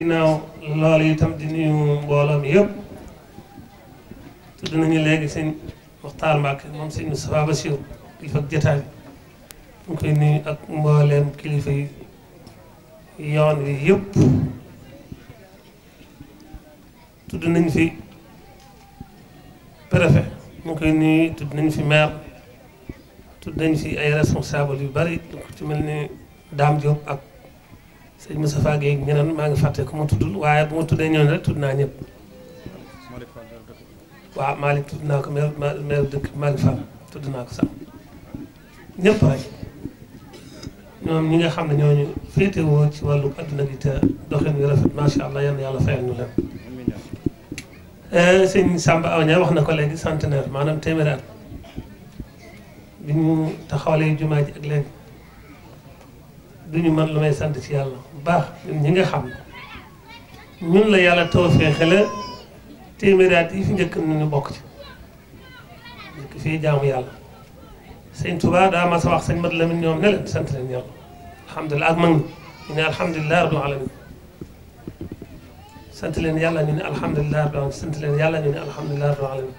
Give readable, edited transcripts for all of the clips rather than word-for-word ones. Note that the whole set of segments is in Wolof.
ginnaaw loolu itam di nuyu mbooloo mi yëpp tudd nañu léegi sëñ Muxtaar Mbàkke moom sëñ Moustapha Bassirou kilifa ak jotaay bi ñu koy nuyu ak mbooleem kilifa yi yoon wi yëpp tudd nañu fi préfet ñu koy nuyu tudd nañu fi maire tudd nañu fi ay responsable yu bari ci mel ni Dame Diop ak sëñ Moustapha Guèye ñeneen maa ngi fàtte ku ma tuddul waaye bu ma tuddee ñooñu rek tudd naa ñëpp waaw Malick tudd naa ko maire dëkk Malick Fall tudd naa ko sax ñëpp rek ñoom ñi nga xam ne ñooñu féetewoo ci wàllu adduna gi te doxin wi rafet macha allah yal na yàlla fayal ñu leen. sëñ Samba Awaña wax na ko léegi centenaire maanaam téeméeri at bi ñu taxawalee jumaa ji ak léegi. duñu man lu may sant ci yàlla bu baax ñi nga xam ñun la yàlla tawfeexe la téeméeri at yi fi njëkk ñu bokk ci njëkk fii jaamu yàlla sëñ Touba daa ma sa wax sëñ Mat Lamin ñoom ne leen sant leen yàlla alhamdulilah ak mag ñi ñu ne alhamdulilah rabbil alamin sant leen yàlla ñu ne alhamdulilah rabbil alamin sant leen yàlla ñu ne alhamdulilah rabbil alamin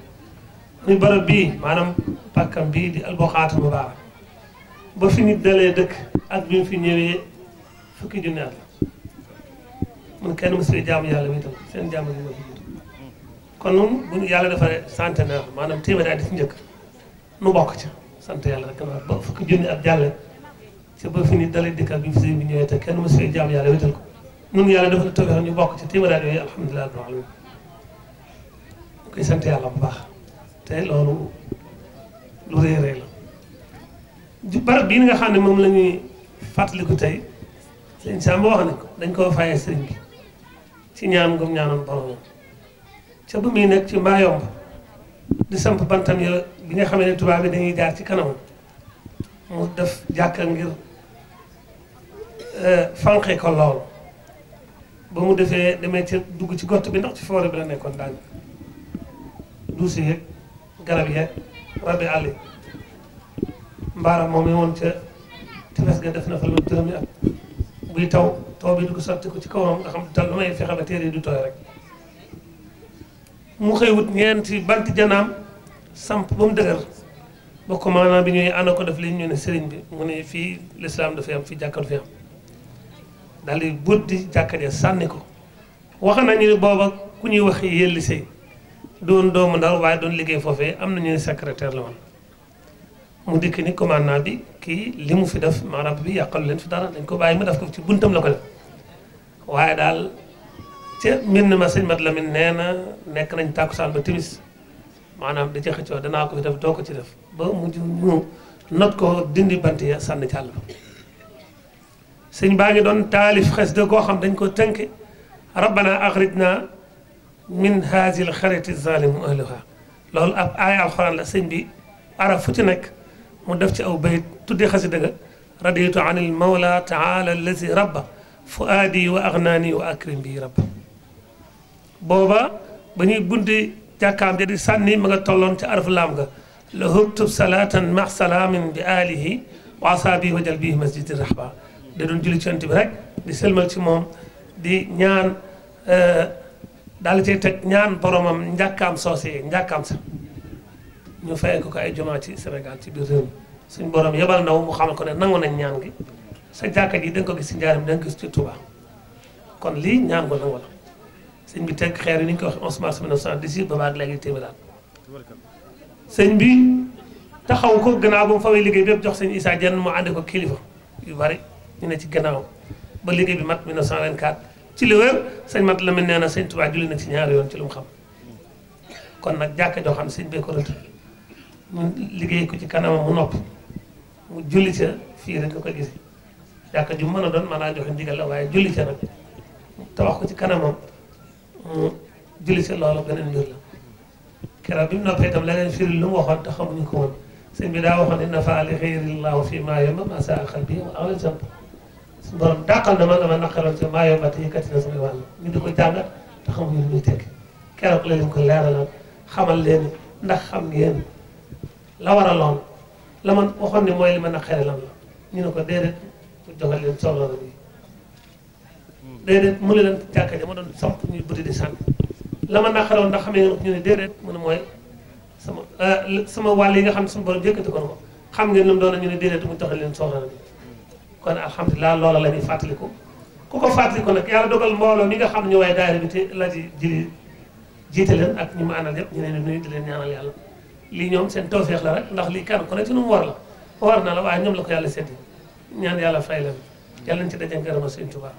muy barab bii maanaam pàkkam bii di alboxaatul mubaarak ba fi nit dalee dëkk ak bi mu fi ñëwee fukki junni at la mun kenn mos fee jaamu yàlla wiitam seen jaamu yi ma fi jiitu kon nun bu yàlla defaree centenaire maanaam téeméeri at yi fi njëkk nu bokk ca sant yàlla rek gannaaw ba fukki junni at jàlle ci ba fi nit dalee dëkk ak bi mu fi sëñ bi ñëwee te kenn mos fee jaamu yàlla wiital ko nun yàlla dafa la tawfeex ñu bokk ci téeméeri at yooyu alhamdulilah rabbil alamin koy sant yàlla bu baax te loolu lu rëy rëy la barab bii nga xam ne moom la ñuy fàttaliku tey sëñ Samba wax nañ ko dañ koo fayee sëriñ bi ci ñaan ngum ñaanoon boromam ca bu muy nekk ci Mbayomb di samp bantam yo bi nga xamee ne tubaab bi dañuy jaar ci kanamam mu def jàkka ngir fanqe ko lool ba mu defee demee ci dugg ci gott bi ndax ci forêt bi la nekkoon daañu duusi yeeg garab yeeg rabi àll yi mbaaram moom woon ca tefes ga def na fa lu juróomi at buy taw bi du ko sotti ko ci kawam nga xam tal lu may fexe ba téere yi du tooy rek mu xëy wut ñeenti banti janaam samp ba mu dëgër ba ko maanaam bi ñuy ànd ko def li ñu ne sëriñ bi mu ne fii lislaam dafay am fii jàkka du fi am daal di buddi jàkka ja sànni ko wax nañu ne booba ku ñuy wax yelli sëy doon doomu Ndar waaye doon liggéey foofee am na ñu ne secrétaire la woon mu dikk ni commandant bi kii li mu fi def maanaam bi yàqalu leen fi dara dañ ko bàyyi mu def ko ci buntam la ko def waaye daal ca mbind ma sëñ Mat Lamin nee na nekk nañ tàkkusaan ba timis maanaam da ci xëccoo danaa ko fi def doo ko ci def ba mujj ñu not ko dindi bant ya sànni ci àll ba sëñ baa ngi doon taalif xes de koo xam dañ ko tënk rabbana axrijna min haazil xariti zalimu ahluha loolu ab aaya alxuraan la sëñ bi arab fu ci nekk mu def ci aw bayit tuddee xasida ga raditu an il mawla taala allazi rabba fuaadi wa agnaani wa akrim bi rabba booba ba ñuy bunti jàkkaam ja di sànni ma nga tolloon ci araf laam ga la hubtub salatan ma salaamin bi alihi wa asaabi wajal bii masjidi rahba da doon julli ci yonent bi rek di sëlmal ci moom di ñaan daal cay teg ñaan boromam njàkkaam soosee njàkkaam sa ñu fayee ko ay jumaa ci Sénégal ci biir réew mi suñ borom yebal ndaw mu xamal ko ne nangu nañ ñaan gi sa jàkka ji da nga ko gis ci njaaram da nga gis ci Touba kon lii ñaan ko nangu la sëñ bi teg xeer yi ni ñu ko waxee 11 mars 1918 ba baag léegi téeméer sëñ bi taxaw ko gannaaw ba mu fawee liggéey bi yëpp jox sëñ Issa Dieng mu àndi ko kilifa yu bari ñu ne ci gannaaw ba liggéey bi mat 1924 ci li wér sëñ Mat Lamin nee na sëñ Touba julli na ci ñaari yoon ci lu mu xam kon nag jàkka joo xam ne sëñ bee ko rëdd mu liggéey ko ci kanamam mu noppi mu julli ca fii rek nga ko gisee jàkka ju mën a doon mën naa joxe ndigal la waaye julli ca nag te wax ko ci kanamam julli ca loolu beneen mbir la keroog bi mu noppee itam leneen firi lu mu waxoon te xamuñu ko woon sëñ bi daa waxoon inna fa li xayrillahu fi maa yomba ma saa qalbi wa axla jamb su borom dàqal na ma dama naqaroon ci maa yomba te yëkkati na samay wàll ñu di ko jàngat te xamuñu lu muy tekki keroog la leen ko leeralal xamal leen ndax xam ngeen la waraloon la man waxoon ne mooy li ma naqare lan la ñu ne ko déedéet mu joxal leen soxla na bi déedéet mu ne leen jàkka ja ma doon samp ñuy buddi di sànni la ma naqaroon ndax xamee ñu ne déedéet mu ne mooy sama wàll yi nga xam ne suñu borom yëkkati ko na ko xam ngeen lu mu doon ñu ne déedéet mu joxal leen soxla na bi kon alhamdulilah loola la ñuy fàttaliku ku ko fàttaliku nag yàlla dogal mbooloo mi nga xam ne ñu waaye daayira bi te la ci jiite leen ak ñu ma àndal yëpp ñu leen di nuyu di leen ñaanal yàlla lii ñoom seen tawfeex la rek ndax lii kenn ku ne ci nu mu war na la waaye ñoom la ko yàlla seddi ñaan yàlla fay leen yàlla nañ ci daje ngërëma Sëñ Tuubaa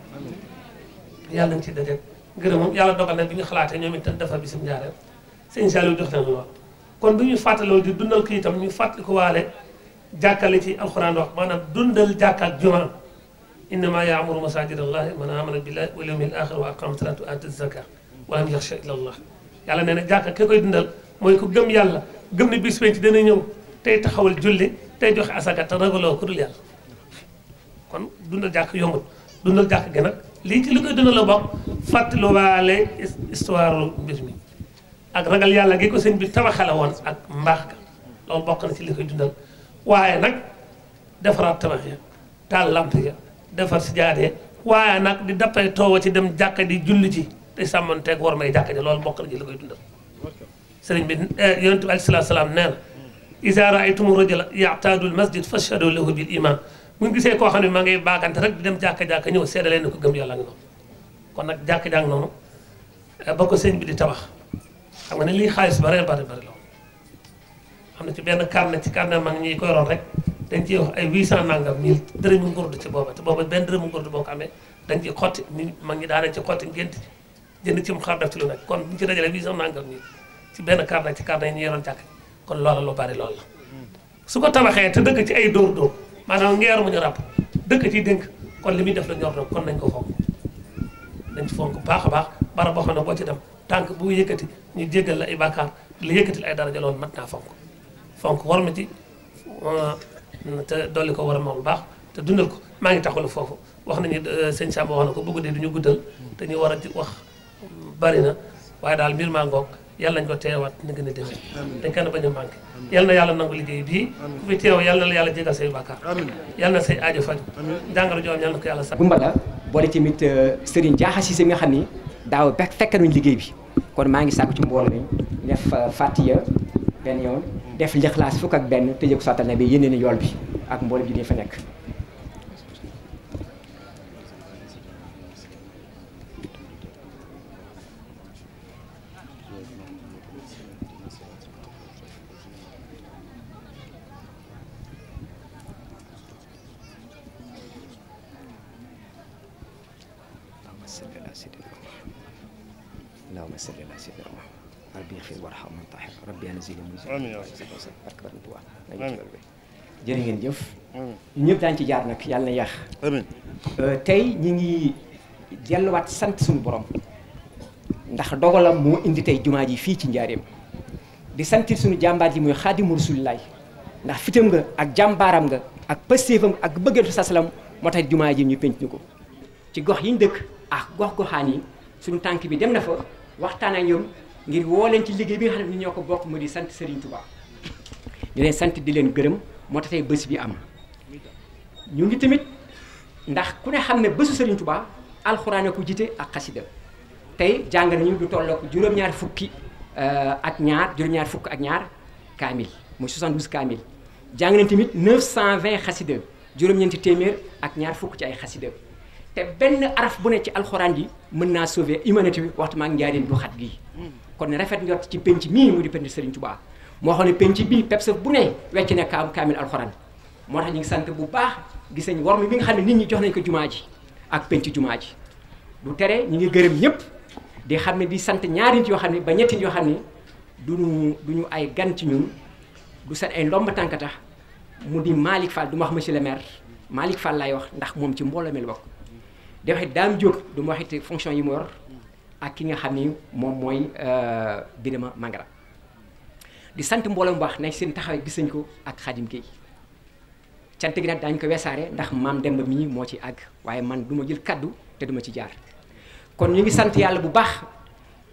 yàlla nañ ci daje ngërëmam yàlla dogal na bi ñu xalaatee ñoom itam dafa bisum ñaareel Sëñ Saliou jox leen lool kon bu ñu fàttaloo di dundal ko itam ñu fàttali ko waale jàkkale ci alxuraan wax maanaam dundal jàkka ak juma innama yaamuru masajid allahi man amana billahi wal yawmil axir wa aqama salata wa ata zaka wa lam yaxsha illa allah yàlla nee na jàkka ki koy dundal mooy ku gëm yàlla gëm ne bis penc dana ñëw tey taxawal julli tey joxe asaka te ragaloo ku dul yàlla kon dundal jàkk yombut dundal jàkk gi nag lii ci li koy dundal la bokk fàttaliwaale histoire mbir mi ak ragal yàlla gi ko sëñ bi tabaxale woon ak mbaax ga loolu bokk na ci li koy dundal waaye nag defaraat tabax ya taal lamp ya defar si jaadee waaye nag di dappay toowa ci dem jàkka di julli ci te sàmmanteeg war may jàkka ji loolu bokk na ci li koy dundal sëriñ bi yonent bi alayhi salaam nee na iza raaytumu rajula ya'taadu al masjid fashhadu lahu bil iman bu ñu gisee koo xam ne maa ngay baagante rek di dem jàkka ñëw seede leen ne ko gëm yàlla ngi noonu kon nag jàkka jàng noonu ba ko sëñ bi di tabax xam nga ne lii xaalis bari la xam na ci benn carnet ci carnet mag ñi koy roon rek dañ ciy wax ay 800 nangam 1000 dërëmu ngurdu ci booba te booba benn dërëmu ngurdu boo ko amee dañ ciy xotti ni mag ñi daana ci xotti ngént jënd ci mu xar def ci lu nekk kon bu ñu ci dajalee 800 nangam ñi ci benn carnet ci carnet yi ñu yoroon jàkk kon loola lu bari loolu la su ko tabaxee te dëkk ci ay dóor maanaam ngeer mu ñu ràpp dëkk ci dénk kon li muy def la ñor na kon nañ ko fonk dañ ci fonk baax a baax bara boo xam ne boo ci dem tànk bu yëkkati ñu jéggal la ay bàkkaar la yëkkatil ay daraja loolu mat naa fonk war ma ci te dolli ko war a moom baax te dundal ko maa ngi taxalu foofu wax nañu sëñ Samba wax na ko bëgg dee du ñu guddal te ñu war a wax bari na waaye daal mbir maa ngoog yàlla nañ ko teewaat ni gën a déwén dañ kenn bañ a manqué yàlla na yàlla nangu liggéey bii ku fi teew yàlla na yàlla jégal say bàkkaar yàlla na say aajo faju jàngoro joom yàlla na ko yàlla sax gumba la boole tamit Serigne Diakha Cissé nga xam ni daaw fekk nañ liggéey bi kon maa ngi sàkku ci mbooloo mi def Fatiha benn yoon def Lixlaas fukk ak benn tëjee ko sottal na bi yéene ni yool bi ak mbooloo bi fa nekk اللهم صل على سيدنا محمد ربي اغفر وارحم وانتحر ربي انزل منزل امين يا رب اكبر الدعاء jërë ngeen jëf ñëpp daañu ci jaar nag yàlla na yàq amiin tey ñi ngi delluwaat sant suñu borom ndax dogalam moo indi tey jumaa ji fii ci njaareem di santit suñu jàmbaar ji muy xaadimu rasulilaay ndax fitam nga ak jàmbaaram nga ak pëstéefam ak bëggatu sasalam moo tax jumaa ji ñu penc ñu ko ci gox yi ñu dëkk ak gox-goxaan yi suñu tànk bi dem na fa waxtaan ak ñoom ngir woo leen ci liggéey bi nga xam ne ñoo ko bokk mu di sant Serigne Touba di leen sant di leen gërëm moo tax tey bés bi am ñu ngi tamit ndax ku ne xam ne bésu Serigne Touba alxuraan ko jiite ak xasida tey jàng nañu du tollook juróom-ñaar fukk ak ñaar kaamil muy 72 kaamil jàng nañ tamit 920 xasida juróom-ñeenti téeméer ak ñaar fukk ci ay xasida te benn araf bu ne ci alxuraan ji mën naa sauver humanité bi waxtu maa ngi njaareen du xat gi kon rafet njort ci penc mii mu di penc Serigne Touba moo xam ne penc bii pepsef bu ne wecc ne kaamil alxuraan moo tax ñu ngi sant bu baax gis nañ war mi bi nga xam ne nit ñi jox nañ ko jumaa ji ak penc jumaa ji du tere ñu ngi gërëm ñëpp di xam ne di sant ñaari nit yoo xam ne ba ñetti nit yoo xam ne duñu ay gan ci ñun du seen ay ndomb tànk tax mu di Malick Fall du ma wax monsieur le maire Malick Fall laay wax ndax moom ci mbooloo mi la bokk di wax it Dame Diop du ma wax it fonction yi mu yor ak ki nga xam ni moom mooy Birama Mangara di sant mbooloo mu baax nañ seen taxawaay gis nañ ko ak Khadim Gueye cant gi nag daañu ko wesaare ndax maam Demba mii moo ci àgg waaye man du ma jël kaddu te du ma ci jaar kon ñu ngi sant yàlla bu baax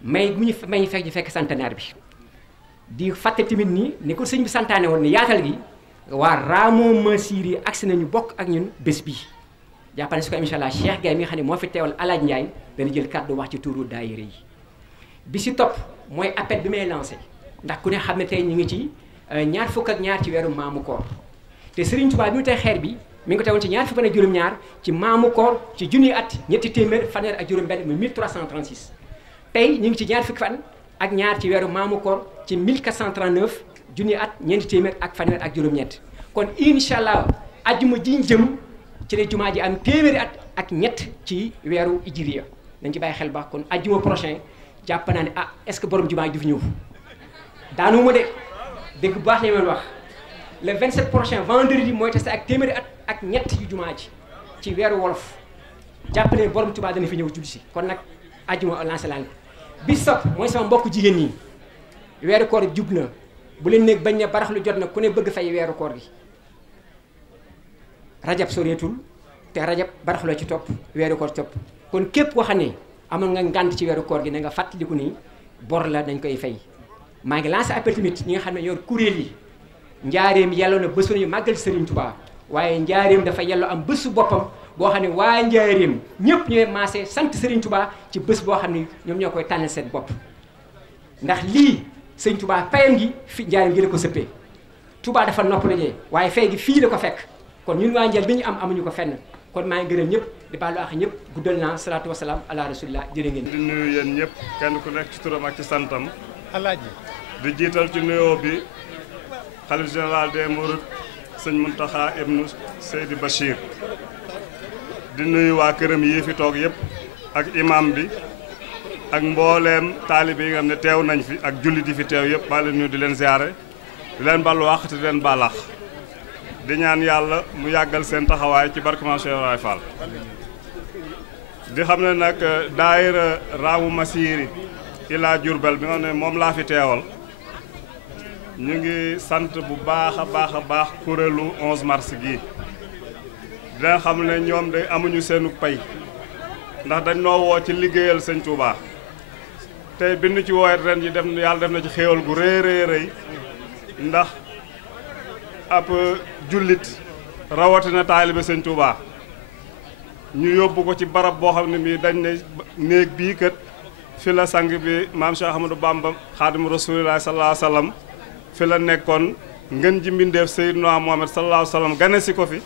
may bu ñu may fekk centenaire bi di fàtte tamit ni ko sëñ bi santaane woon ni yaatal gi waa Ramo Massiri agsi nañu bokk ak ñun bés bii jàppane su ko incha allah Cheikh Gaye mi nga xam ne moo fi teewal Alaaj Ndiaye dana jël kaddu wax ci tuuru daayira yi bi si topp mooy appel bi may lancé ndax ku ne xam ne tey ñu ngi ci ñaar fukk ak ñaar ci weeru maamu koor te Serigne Touba bi mu tey xeer bi mi ngi ko teewoon ci ñaar fukk ak juróom-ñaar ci maamu koor ci junniy at ñetti téeméer fanweer ak juróom-benn muy 1336 tey ñu ngi ci ñaar fukki fan ak ñaar ci weeru maamu koor ci 1439 junniy at ñeenti téeméer ak fanweer ak juróom-ñett kon incha allah ajjuma ji jëm ci la jumaa ji am téeméeri at ak ñett ci weeru hijriya nañ ci bàyyi xel baax kon ajjuma prochain jàpp naa ne est-ce que borom jumaa ji du fi ñëw daanu ma de dégg bu baax la ñu wax le 27 prochain vendredi mooy tase ak téeméeri at ak ñett yu jumaa ji ci weeru wolof jàpp ne borom Tuubaa dana fi ñëw julli si kon nag ajjuma lancé laan bi sopp mooy sama mbokk jigéen ñi weeru koor jub na bu leen néeg bañ ne barax lu jot na ku ne bëgg fay weeru koor gi rajab soreetul te rajab baraxloo ci topp weeru koor topp kon képp koo xam ne amoon nga ngànt ci weeru koor gi na nga fàttaliku ni bor la dañ koy fay maa ngi lancé appel tamit ñi nga xam ne yor kuréel yi njaareem yelloo na bésu nañu màggal Serigne Touba waaye njaareem dafa yelloo am bésu boppam boo xam ne waa njaareem ñëpp ñooy maase sant Serigne Touba ci bés boo xam ne ñoom ñoo koy tànnal seen bopp ndax lii Serigne Touba payam gi fi njaareem gi la ko sëppee Touba dafa noppalajee waaye fay gi fii la ko fekk kon ñun waa njël bi ñu am amuñu ko fenn kon maa ngi gërëm ñëpp di baalu àq ñëpp guddal naa salaatu wasalaam ala rasulillah jërë ngeen. di nuyu yéen ñëpp kenn ku nekk ci turam ak ci santam. alaaji di jiital ci nuyoo bi xalif général des Mourides sëñ Mountakha ibnu Seydi Bachir. di nuyu waa këram yi fi toog yëpp ak imam bi ak mbooleem taalibe yi nga xam ne teew nañ fi ak jullit yi fi teew yëpp maa leen nuyu di leen ziare di leen balu wax te di leen balax di ñaan yàlla mu yàggal seen taxawaay ci barke Maam Cheikh Ibrahima Fall di xam ne nag daayira Ramo Massiri ila Diourbel bi nga xam ne moom laa fi teewal ñu ngi sant bu baax a baax kuréelu 11 mars gi dina xam ne ñoom de amuñu seenu pay ndax dañ noo woo ci liggéeyal sëñ Touba tey bi ñu ci woowee ren ji yàlla def na ci xéewal gu rëy ndax ab jullit rawatina taalibe sëñ Touba ñu yóbbu ko ci barab boo xam ne bii dañ ne néeg bii kat fi la sang bi maam Cheikh Ahmadou Bamba xaadimu rasulillahi sallallahu alayhi wa sallam fi la nekkoon ngën ji mbindeef Seydina Muhammad sallallahu alayhi wa sallam gane si ko fi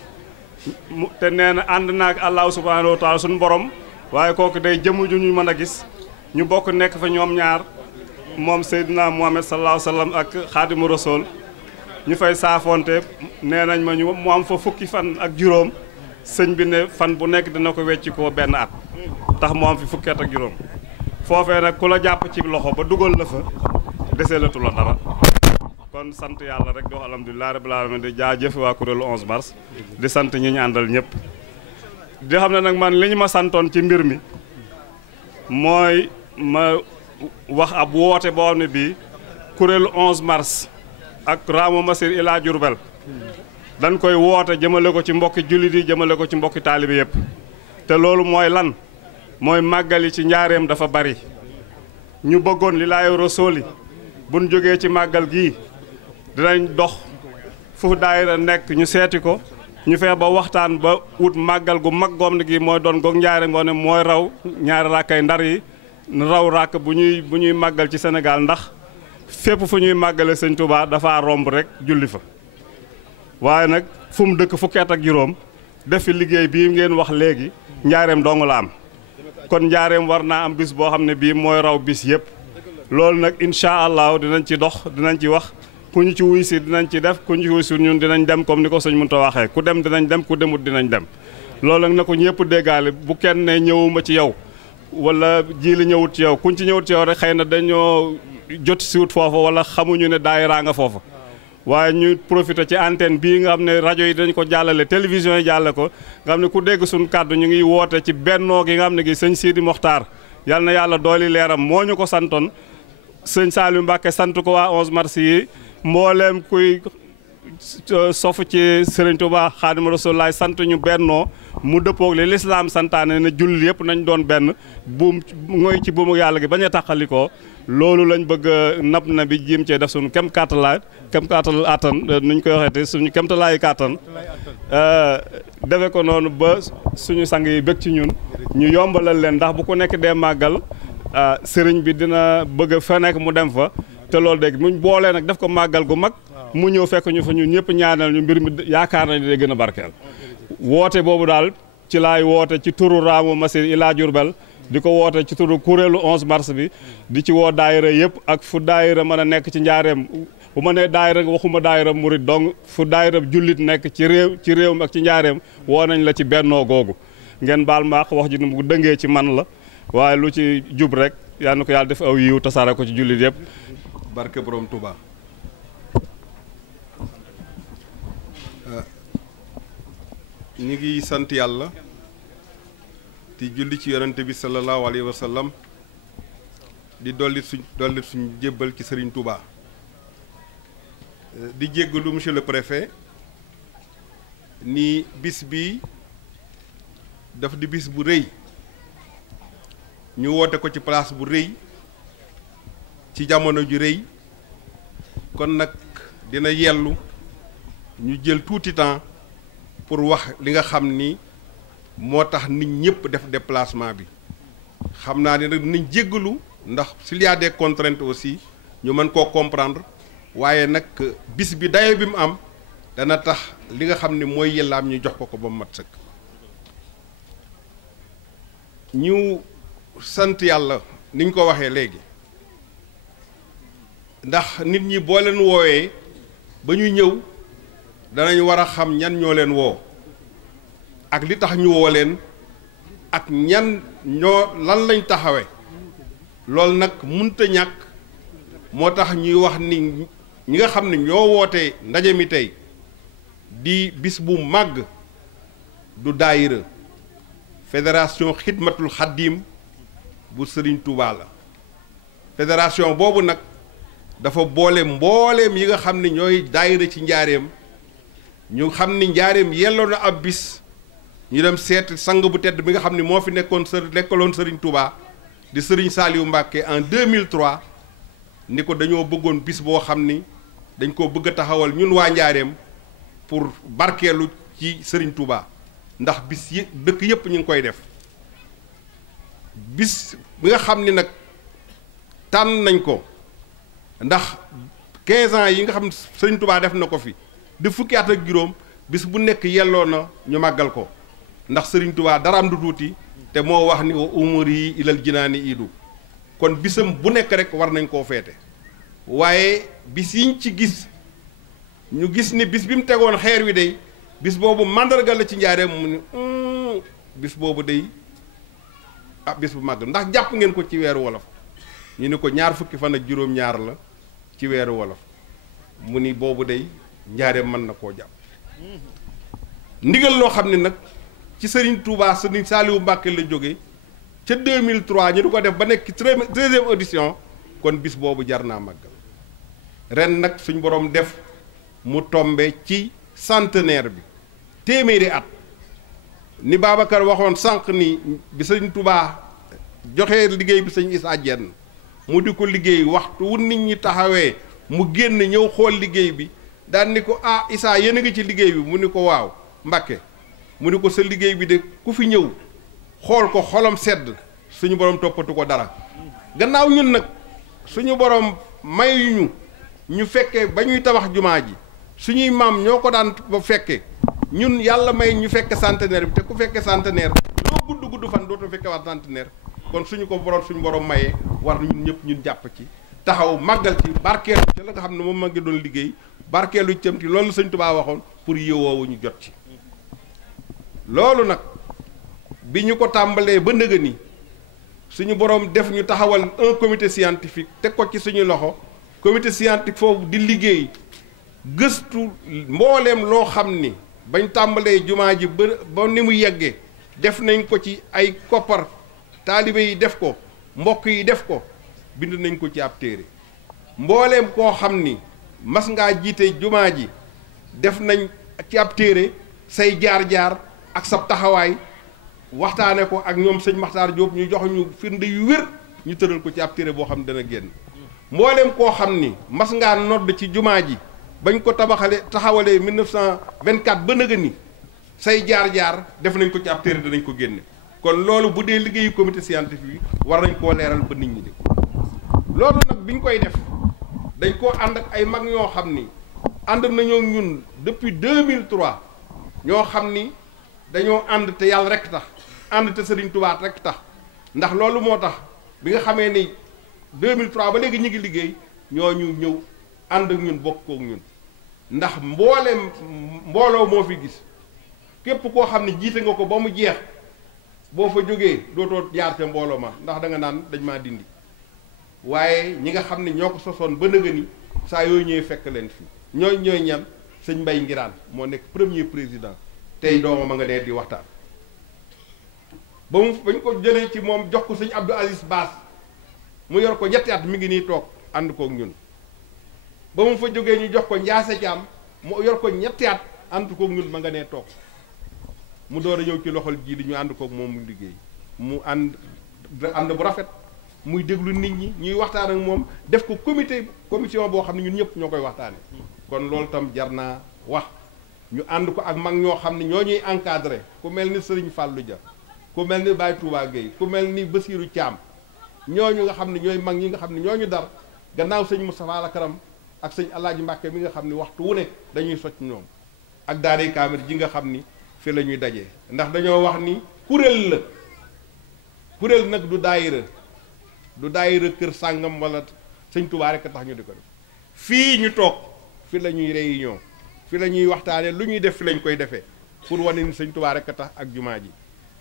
te nee na ànd naag allahu subhanahu wa taala suñu borom waaye kooku day jëmu ju ñu mën a gis ñu bokk nekk fa ñoom ñaar moom Seydina Muhammad sallallahu alayhi wa sallam ak xaadimu rasul ñu fay saafonte nee nañ ma ñu mu am fa fukki fan ak juróom sëñ bi ne fan bu nekk dina ko wecci koo benn at tax mu am fi fukki at ak juróom foofee nag ku la jàpp ci loxo ba dugal la fa deseelatu la dara kon sant yàlla rek di wax alhamdulilah rabbil alamin di jaajëf waa kuréelu 11 mars di sant ñi ñu àndal ñëpp di xam ne nag man li ñu ma santoon ci mbir mi mooy ma wax ab woote boo xam ne bii kuréelu 11 mars ak Ramo Massiri ila Diourbel dañ koy woote jëmale ko ci mbokki jullit yi jëmale ko ci mbokki taalibe yëpp te loolu mooy lan mooy màggal yi ci njaareem dafa bari ñu bëggoon li laay rasooli buñ jógee ci màggal gii dinañ dox fu daayira nekk ñu seeti ko ñu fexe ba waxtaan ba wut màggal gu mag goom ne gi mooy doon goog njaareem ngoo ne mooy raw ñaari rakkay ndar yi raw rakk bu ñuy màggal ci Sénégal ndax fépp fu ñuy màggale sëñ Touba dafa romb rek julli fa waaye nag fu mu dëkk fukki at ak juróom def fi liggéey bii ngeen wax léegi njaareem dong la am kon njaareem war naa am bis boo xam ne bii mooy raw bis yëpp loolu nag incha allah dinañ ci dox dinañ ci wax ku ñu ci wuy si dinañ ci def ku ñu ci wuy si ñun dinañ dem comme ni ko sëñ Munta waxee ku dem dinañ dem ku demut dinañ dem loolu nag na ko ñëpp déggaale bu kenn ne ñëwuma ci yow wala ji li ñëwut ci yow kuñ ci ñëwut ci yow rek xëy na dañoo jot si wut foofa wala xamuñu ne daayiraa nga foofa waaye ñu profité ci antenne bii nga xam ne rajo yi dañ ko jàllale télévision yi jàlle ko nga xam ne ku dégg suñu kàddu ñu ngi woote ci bennoo gi nga xam ne gi sëñ Sidi Mokhtar yal na yàlla dooli leeram moo ñu ko santoon sëñ Saliou Mbacke sant ko waa 11 mars yi mbooleem kuy sofu ci Serigne Touba Xaadimu Rasuul sant ñu bennoo mu dëppoog li lislaam santaane ne jullit yëpp nañ doon benn buum ngoy ci buumu yàlla gi bañ a tàqalikoo loolu lañ bëgg nab na bi jiim cee def suñu kem kàttalaay kem kàttal attan nuñ koy waxeete suñu kemtalaayi kàttan defe ko noonu ba suñu sang yi bëgg ci ñun ñu yombalal leen ndax bu ko nekk dee màggal sëriñ bi dina bëgg fa nekk mu dem fa te loolu dégg muñ boolee nag def ko màggal gu mag mu ñëw fekk ñu fa ñun ñëpp ñaanal ñu mbir mi yaakaar nañ day gën a barkeel woote boobu daal ci laay woote ci turu Raamu Masir Ila Diourbel di ko woote ci turu kuréelu 11 mars bi di ci woo daayira yëpp ak fu daayira mën a nekk ci njaareem bu ma nee daayira waxuma daayira murit donc fu daayira jullit nekk ci réew mi ak ci njaareem woo nañ la ci bennoo googu ngeen baal ma wax ji nu mu dëngee ci man la waaye lu ci jub rek yal na ko yàlla def aw yiw tasaare ko ci jullit yëpp barke borom Touba ñi ngi sant yàlla di julli ci yonente bi sallallahu alayhi wa sallam di dolli suñ jébbal ci Serigne Touba di jéggalu monsieur le préfet ni bis bi daf di bis bu rëy ñu woote ko ci place bu rëy ci jamono ju rëy kon nag dina yellu ñu jël tuuti temps pour wax li nga xam ni moo tax nit ñëpp def déplacement bi xam naa ne nag nañ jéggalu ndax s'il y a des contraintes aussi ñu mën koo comprendre waaye nag bis bi dayo bi mu am dana tax li nga xam ne mooy yëllaam ñu jox ko ba mu mat sëkk ñu sant yàlla niñ ko waxee léegi ndax nit ñi boo leen woowee ba ñu ñëw danañ war a xam ñan ñoo leen woo ak li tax ñu woo leen ak ñan ñoo lan lañ taxawe loolu nag munta ñàkk moo tax ñuy wax ni ñi nga xam ne ñoo wootee ndaje mi tey di bis bu màgg du daayira fédération xidmatul xaddiim bu Serigne Touba la fédération boobu nag dafa boole mbooleem yi nga xam ne ñooy daayira ci njaareem ñu xam ni njaareem yelloo na ab bis ñu dem seet sang bu tedd bi nga xam ne moo fi nekkaloon Serigne Touba di Serigne Saliou Mbacké en 2003 ni ko dañoo bëggoon bis boo xam ni dañ koo bëgg a taxawal ñun waa njaareem pour barkeelu ci Serigne Touba ndax bis yi dëkk yëpp ñu ngi koy def bis bi nga xam ni nag tànn nañ ko ndax 15 ans yi nga xam ne Serigne Touba def na ko fi di fukki at ak juróom bis bu nekk yelloo na ñu màggal ko ndax Serigne Touba daraam du tuuti te moo wax ni wa umuri ilal jinaani iidu kon bisam bu nekk rek war nañ koo feete waaye bis yiñ ci gis ñu gis ni bis bi mu tegoon xeer wi day bis boobu màndarga la ci njaareem mu ni bis boobu day bis bu màgg ndax jàpp ngeen ko ci weeru wolof ñu ni ko ñaar fukki fan ak juróom-ñaar la ci weeru wolof mu ni boobu day njaareem mën na koo jàpp ndigal loo xam ne nag ci Serigne Touba Serigne Saliou Mbacké la jóge ca 2003 ñu di ko def ba nekk 13e édition kon bis boobu jar naa màggal ren nag suñ borom def mu tombe ci centenaire bi téeméeri at ni Babacar waxoon sànq ni bi Serigne Touba joxe liggéey bi Serigne Issa Diène mu di ko liggéey waxtu wu nit ñi taxawee mu génn ñëw xool liggéey bi daan ni ko ah Issa yéen a ngi ci liggéey bi mu ni ko waaw Mbacké mu ni ko sa liggéey bi de ku fi ñëw xool ko xolam sedd suñu borom toppatu ko dara gannaaw ñun nag suñu borom mayuñu ñu fekkee ba ñuy tabax jumaa ji suñuy maam ñoo ko daan ba fekke ñun yàlla may ñu fekke centenaire bi te ku fekke centenaire loo gudd fan dootu fekke waat centenaire kon suñu borom mayee war ñun ñëpp ñun jàpp ci taxaw màggal ci barkeelu ci la nga xam ne moom ma ngi doon liggéey barkeelu ci tamit loolu Sëñ Tuubaa waxoon pour yowoowu ñu jot ci loolu nag bi ñu ko tàmbalee ba nëga ni suñu borom def ñu taxawal un comité scientifique teg ko ci suñu loxo comité scientifique foofu di liggéey gëstu mbooleem loo xam ni bañ tàmbalee jumaa ji ba ni mu yeggee def nañ ko ci ay koppar taalibe yi def ko mbokk yi def ko bind nañ ko ci ab téere mbooleem koo xam ni mas ngaa jiite jumaa ji def nañ ci ab téere say jaar-jaar ak sab taxawaay waxtaane ko ak ñoom sëñ Maxtaar Jóob ñu jox ñu firnde yu wér ñu tëral ko ci ab téere boo xam ne dana génn mbooleem koo xam ni mas ngaa nodd ci jumaa ji bañ ko taxawalee 1924 ba nëga ni say jaar-jaar def nañ ko ci ab téere danañ ko génne kon loolu bu dee liggéeyu comité scientifique bi war nañ koo leeral ba nit ñi di loolu nag biñ koy def dañ koo ànd ak ay mag ñoo xam ni ànd nañoo ñun depuis 2003 ñoo xam ni dañoo ànd te yàlla rek tax ànd te Sëriñ Tuubaa rek tax ndax loolu moo tax bi nga xamee ni 2003 ba léegi ñu ngi liggéey ñooñu ñëw ànd ak ñun bokk kook ñun ndax mbooloo moo fi gis képp koo xam ne jiite nga ko ba mu jeex boo fa jógee dootoo jaar ca mbooloo ma ndax da nga naan dañ maa dindi waaye ñi nga xam ne ñoo ko sosoon ba nëga ni saa yooyu ñëwee fekk leen fi ñooy ñan sëñ Mbay Ngiraan moo nekk premier président tey doomam a nga dee di waxtaan bañ ko jëlee ci moom jox ko sëñ Abdou Aziz Baas mu yor ko ñetti at mi ngi nii toog ànd kook ñun ba mu fa jógee ñu jox ko Njaase Caam mu yor ko ñetti at ànd kook ñun ma nga nee toog mu door a ñëw ci loxol ji li ñu ànd kook moom mu liggéey mu ànd bu rafet muy déglu nit ñi ñuy waxtaan ak moom def ko commission boo xam ne ñun ñëpp ñoo koy waxtaane kon loolu tam jar naa wax ñu ànd ko ak mag ñoo xam ne ñoo ñuy encadré ku mel ni Sëriñ Fàllu Ja ku mel ni Baye Touba Gueye ku mel ni Basiiru Caam ñooñu nga xam ne ñooy mag ñi nga xam ne ñooñu dar gannaaw sëñ Moustapha Lakaram ak sëñ Alaaji Mbàkke mi nga xam ne waxtu wu ne dañuy socc ñoom ak daaray kaamil ji nga xam ni fi la ñuy dajee ndax dañoo wax ni kuréel la kuréel nag du daayira kër sàngam wala sëñ Touba rek tax ñu di ko def fii ñu toog fi la ñuy réunion fi la ñuy waxtaane lu ñuy def fi lañ koy defee pour wane ni sëñ Touba rek tax ak jumaa ji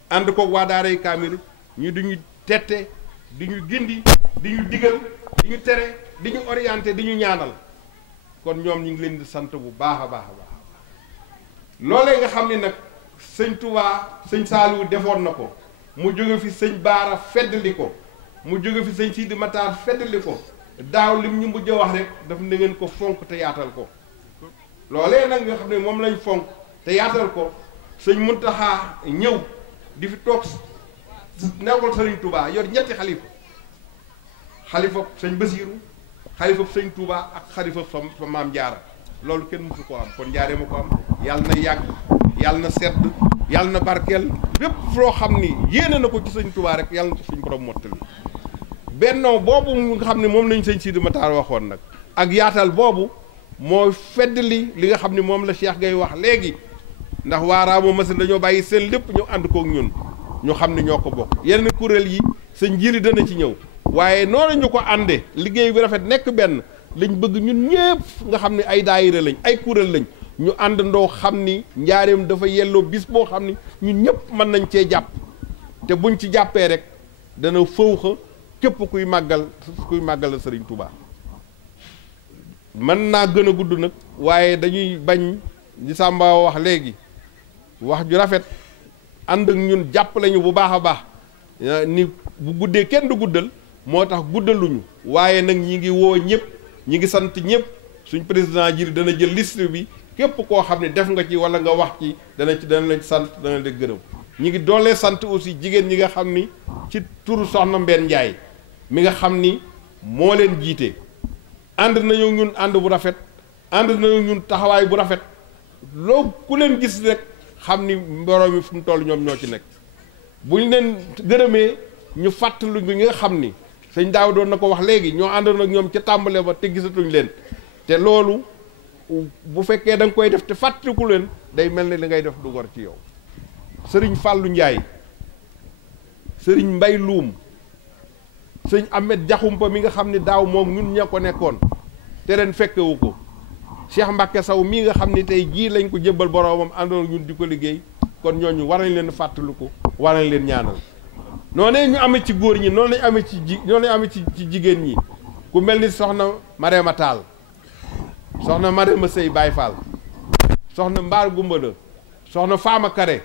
ànd koog waa daaray kaamil ñu di ñu tette di ñu gindi di ñu digal di ñu tere di ñu orienté di ñu ñaanal kon ñoom ñu ngi leen di sant bu baax a baax a baax loolee nga xam ne nag sëñ Touba sëñ Saaliwu defoon na ko mu jóge fi sëñ Baara feddali ko mu jóge fi sëñ Sidi Matar feddali ko daaw lim ñu mujj a wax rek daf na ngeen ko fonk te yaatal ko loolee nag nga xam ne moom lañ fonk te yaatal ko sëñ Muntaxa ñëw di fi toog nekkul sëriñ Touba yor ñetti xalifa sëñ Basiiru xalifa sëñ Touba ak xalifa fa maam Jaara loolu kenn mësu ko am kon jaaree ma ko am yàlla na yàgg yàlla na sedd yàlla na barkeel bépp loo xam ni yéene na ko ci sëñ Touba rek yàlla na ko suñ borom mottali bennoo boobu nga xam ne moom lañ sëñ Sidi Matar waxoon nag ak yaatal boobu moo feddali li nga xam ne moom la Cheikh Gaye wax léegi ndax waaraamo masin dañoo bàyyi seen lépp ñu ànd kook ñun ñu xam ne ñoo ko bokk yenn kuréel yi sëñ Jili dana ci ñëw waaye noonu ñu ko àndee liggéey bi rafet nekk benn lañ bëgg ñun ñëpp nga xam ne ay daayira lañ ay kuréel lañ ñu àndandoo xam ni njaareem dafa yelloo bis boo xam ni ñun ñëpp mën nañ cee jàpp te buñ ci jàppee rek dana fëw képp kuy màggal Sëriñ Touba mën naa gën a gudd nag waaye dañuy bañ di Sàmba wax léegi wax ju rafet ànd ak ñun jàpp lañu bu baax a baax ni bu guddee kenn du guddal moo tax guddaluñu waaye nag ñi ngi woo ñëpp ñi ngi sant ñëpp suñ président ji dana jël liste bi képp koo xam ne def nga ci wala nga wax ci dana lañ sant dana la gërëm ñi ngi doolee sant aussi jigéen ñi nga xam ni ci turu soxna Mbène Ndiaye mi nga xam ni moo leen jiite ànd nañu ñun ànd bu rafet ànd nañu ñun taxawaay bu rafet loo ku leen gis rek xam ni mbooloo mi fu mu toll ñoom ñoo ci nekk bu ñu leen gërëmee ñu fàttali ñi nga xam ni sëñ daaw doon na ko wax léegi ñoo àndoon ak ñoom ca tàmbale ba te gisatuñ leen te loolu bu fekkee da nga koy def te fàttaliku leen day mel ni li ngay def du war ci yow sëriñ Fàllu Njaay sëriñ Mbay Luum sëñ Ahmed Jaxumpa mi nga xam ni daaw moom ñun ña ko nekkoon te ren fekkewu ko Cheikh Mbacke Saw mii nga xam ni tey jii lañ ko jébbal boroomam àndoon ñun di ko liggéey kon ñooñu war nañ leen fàttaliku war nañ leen ñaanal noonee ñu amee ci góor ñi noonu lañ amee ci jigéen ñi ku mel ni soxna Marema Taal soxna Marème Sey Baye Fall soxna Mbaar Gumbala soxna Faama Kare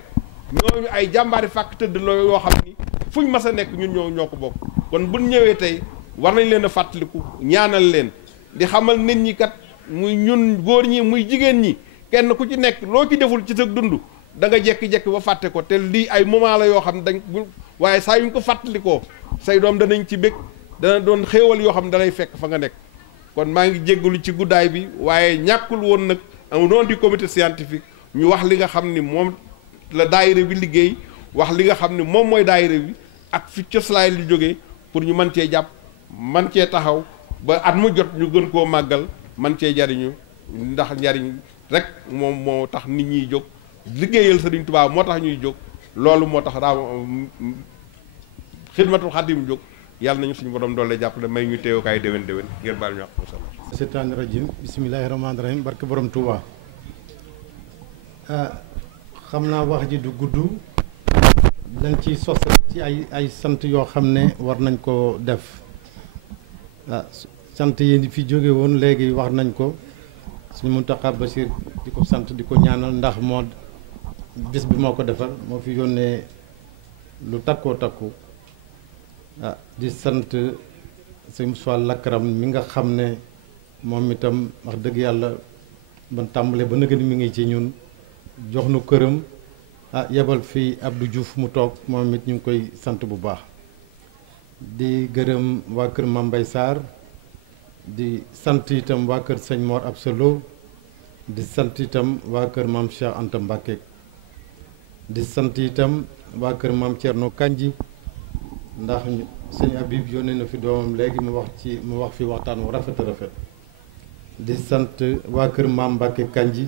ñooñu ay jàmbaari fàkk tëdd la yoo xam ni fuñ mas a nekk ñun ñoo ko bokk kon buñ ñëwee tey war nañ leen a fàttaliku ñaanal leen di xamal nit ñi kat muy ñun góor ñi muy jigéen ñi kenn ku ci nekk loo ci deful ci sa dund da nga jekki-jekki ba fàtte ko te lii ay moment la yoo xam ne dañ waaye saa yuñ ko fàttalikoo say doom danañ ci bég dana doon xéewal yoo xam ne dalay fekk fa nga nekk kon maa ngi jéggalu ci guddaay bi waaye ñàkkul woon nag au nom du comité scientifique ñu wax li nga xam ni moom la daayira bi liggéey wax li nga xam ni moom mooy daayira bi ak fi coslaay li jógee pour ñu mën cee jàpp man cee taxaw ba at mu jot ñu gën koo màggal man cee jariñu ndax njariñ rek moom moo tax nit ñiy jóg liggéeyal Sëriñ Tuubaa moo tax ñuy jóg loolu moo tax xidmatul xadim jóg yàlla nañu suñu borom doole jàppale may ñu teewukaay déwén ngeen baal ñu wax masala seytaani rajim bismillaahi rahmaani rahim barke borom Tuubaa xam naa wax ji du gudd dañ ciy sos ci ay sant yoo xam ne war nañ ko def sant yi fi jóge woon léegi wax nañ ko suñu Muntaxa Bachir di ko sant di ko ñaanal ndax moo bis bi moo ko defal moo fi yónnee lu takkoo takku di sant sëñ Moussa Lakram mi nga xam ne moom itam wax dëgg yàlla ban tàmbalee ba nëgëni mi ngi ci ñun jox nu këram yebal fii Abdou Diouf mu toog moom it ñu ngi koy sant bu baax di gërëm waa kër Mame Mbaye Sarr di sant itam waa kër sëñ Mor Absolo di sant itam waa kër Mame Cheikh Anta Mbacké di sant itam waa kër Mame Thierno Kandji ndax sëñ Habib yónnee na fi doomam léegi mu wax fi waxtaan wu rafet a rafet di sant waa kër Mame Mbacké Kandji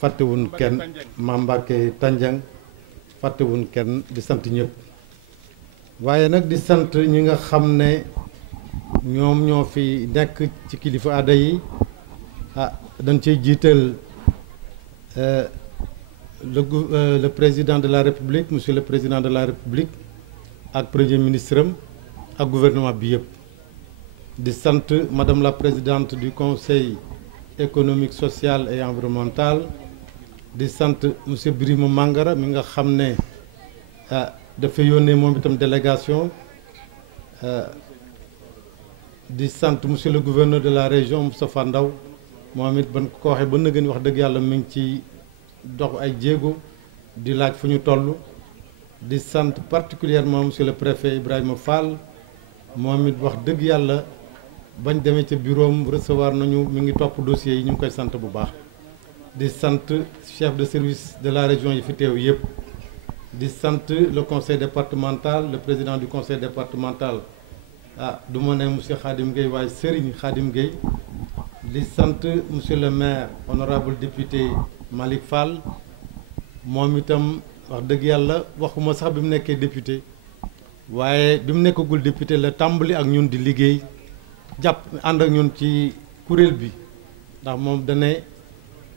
fàttewuñ kenn Mame Mbacké Tandiang fàttewuñ kenn di sant ñëpp waaye nag di sant ñi nga xam ne ñoom ñoo fi nekk ci kilifa aada yi dañ cey jiital le président de la République monsieur le président de la République ak premier ministre am ak gouvernement bi yëpp di sant madame la présidente du conseil économique social et environnemental di sant monsieur Birima Mangara mi nga xam ne dafa yónnee moom itam délégation di sant monsieur le gouverneur de la région Moustapha Ndaw moom it ban ko waxee ba nëgën wax dëgg yàlla mi ngi ci dox ay jéego di laaj fu ñu toll di sant particulièrement monsieur le préfet Ibrahima Fall moom it wax dëgg yàlla bañ demee ca bureau am recevoir nañu mi ngi topp dossiers yi ñu ngi koy sant bu baax di sant chef de service de la région yi fi teew yëpp di sant le conseil départemental le président du conseil départemental du ma ne monsieur Khadim Gueye waaye Serigne Khadim Gueye di sant monsieur le maire honorable député Malick Fall moom itam wax dëgg yàlla waxuma sax bi mu nekkee député waaye bi mu nekkagul député la tàmbali ak ñun di liggéey jàpp ànd ak ñun ci kuréel bi ndax moom dane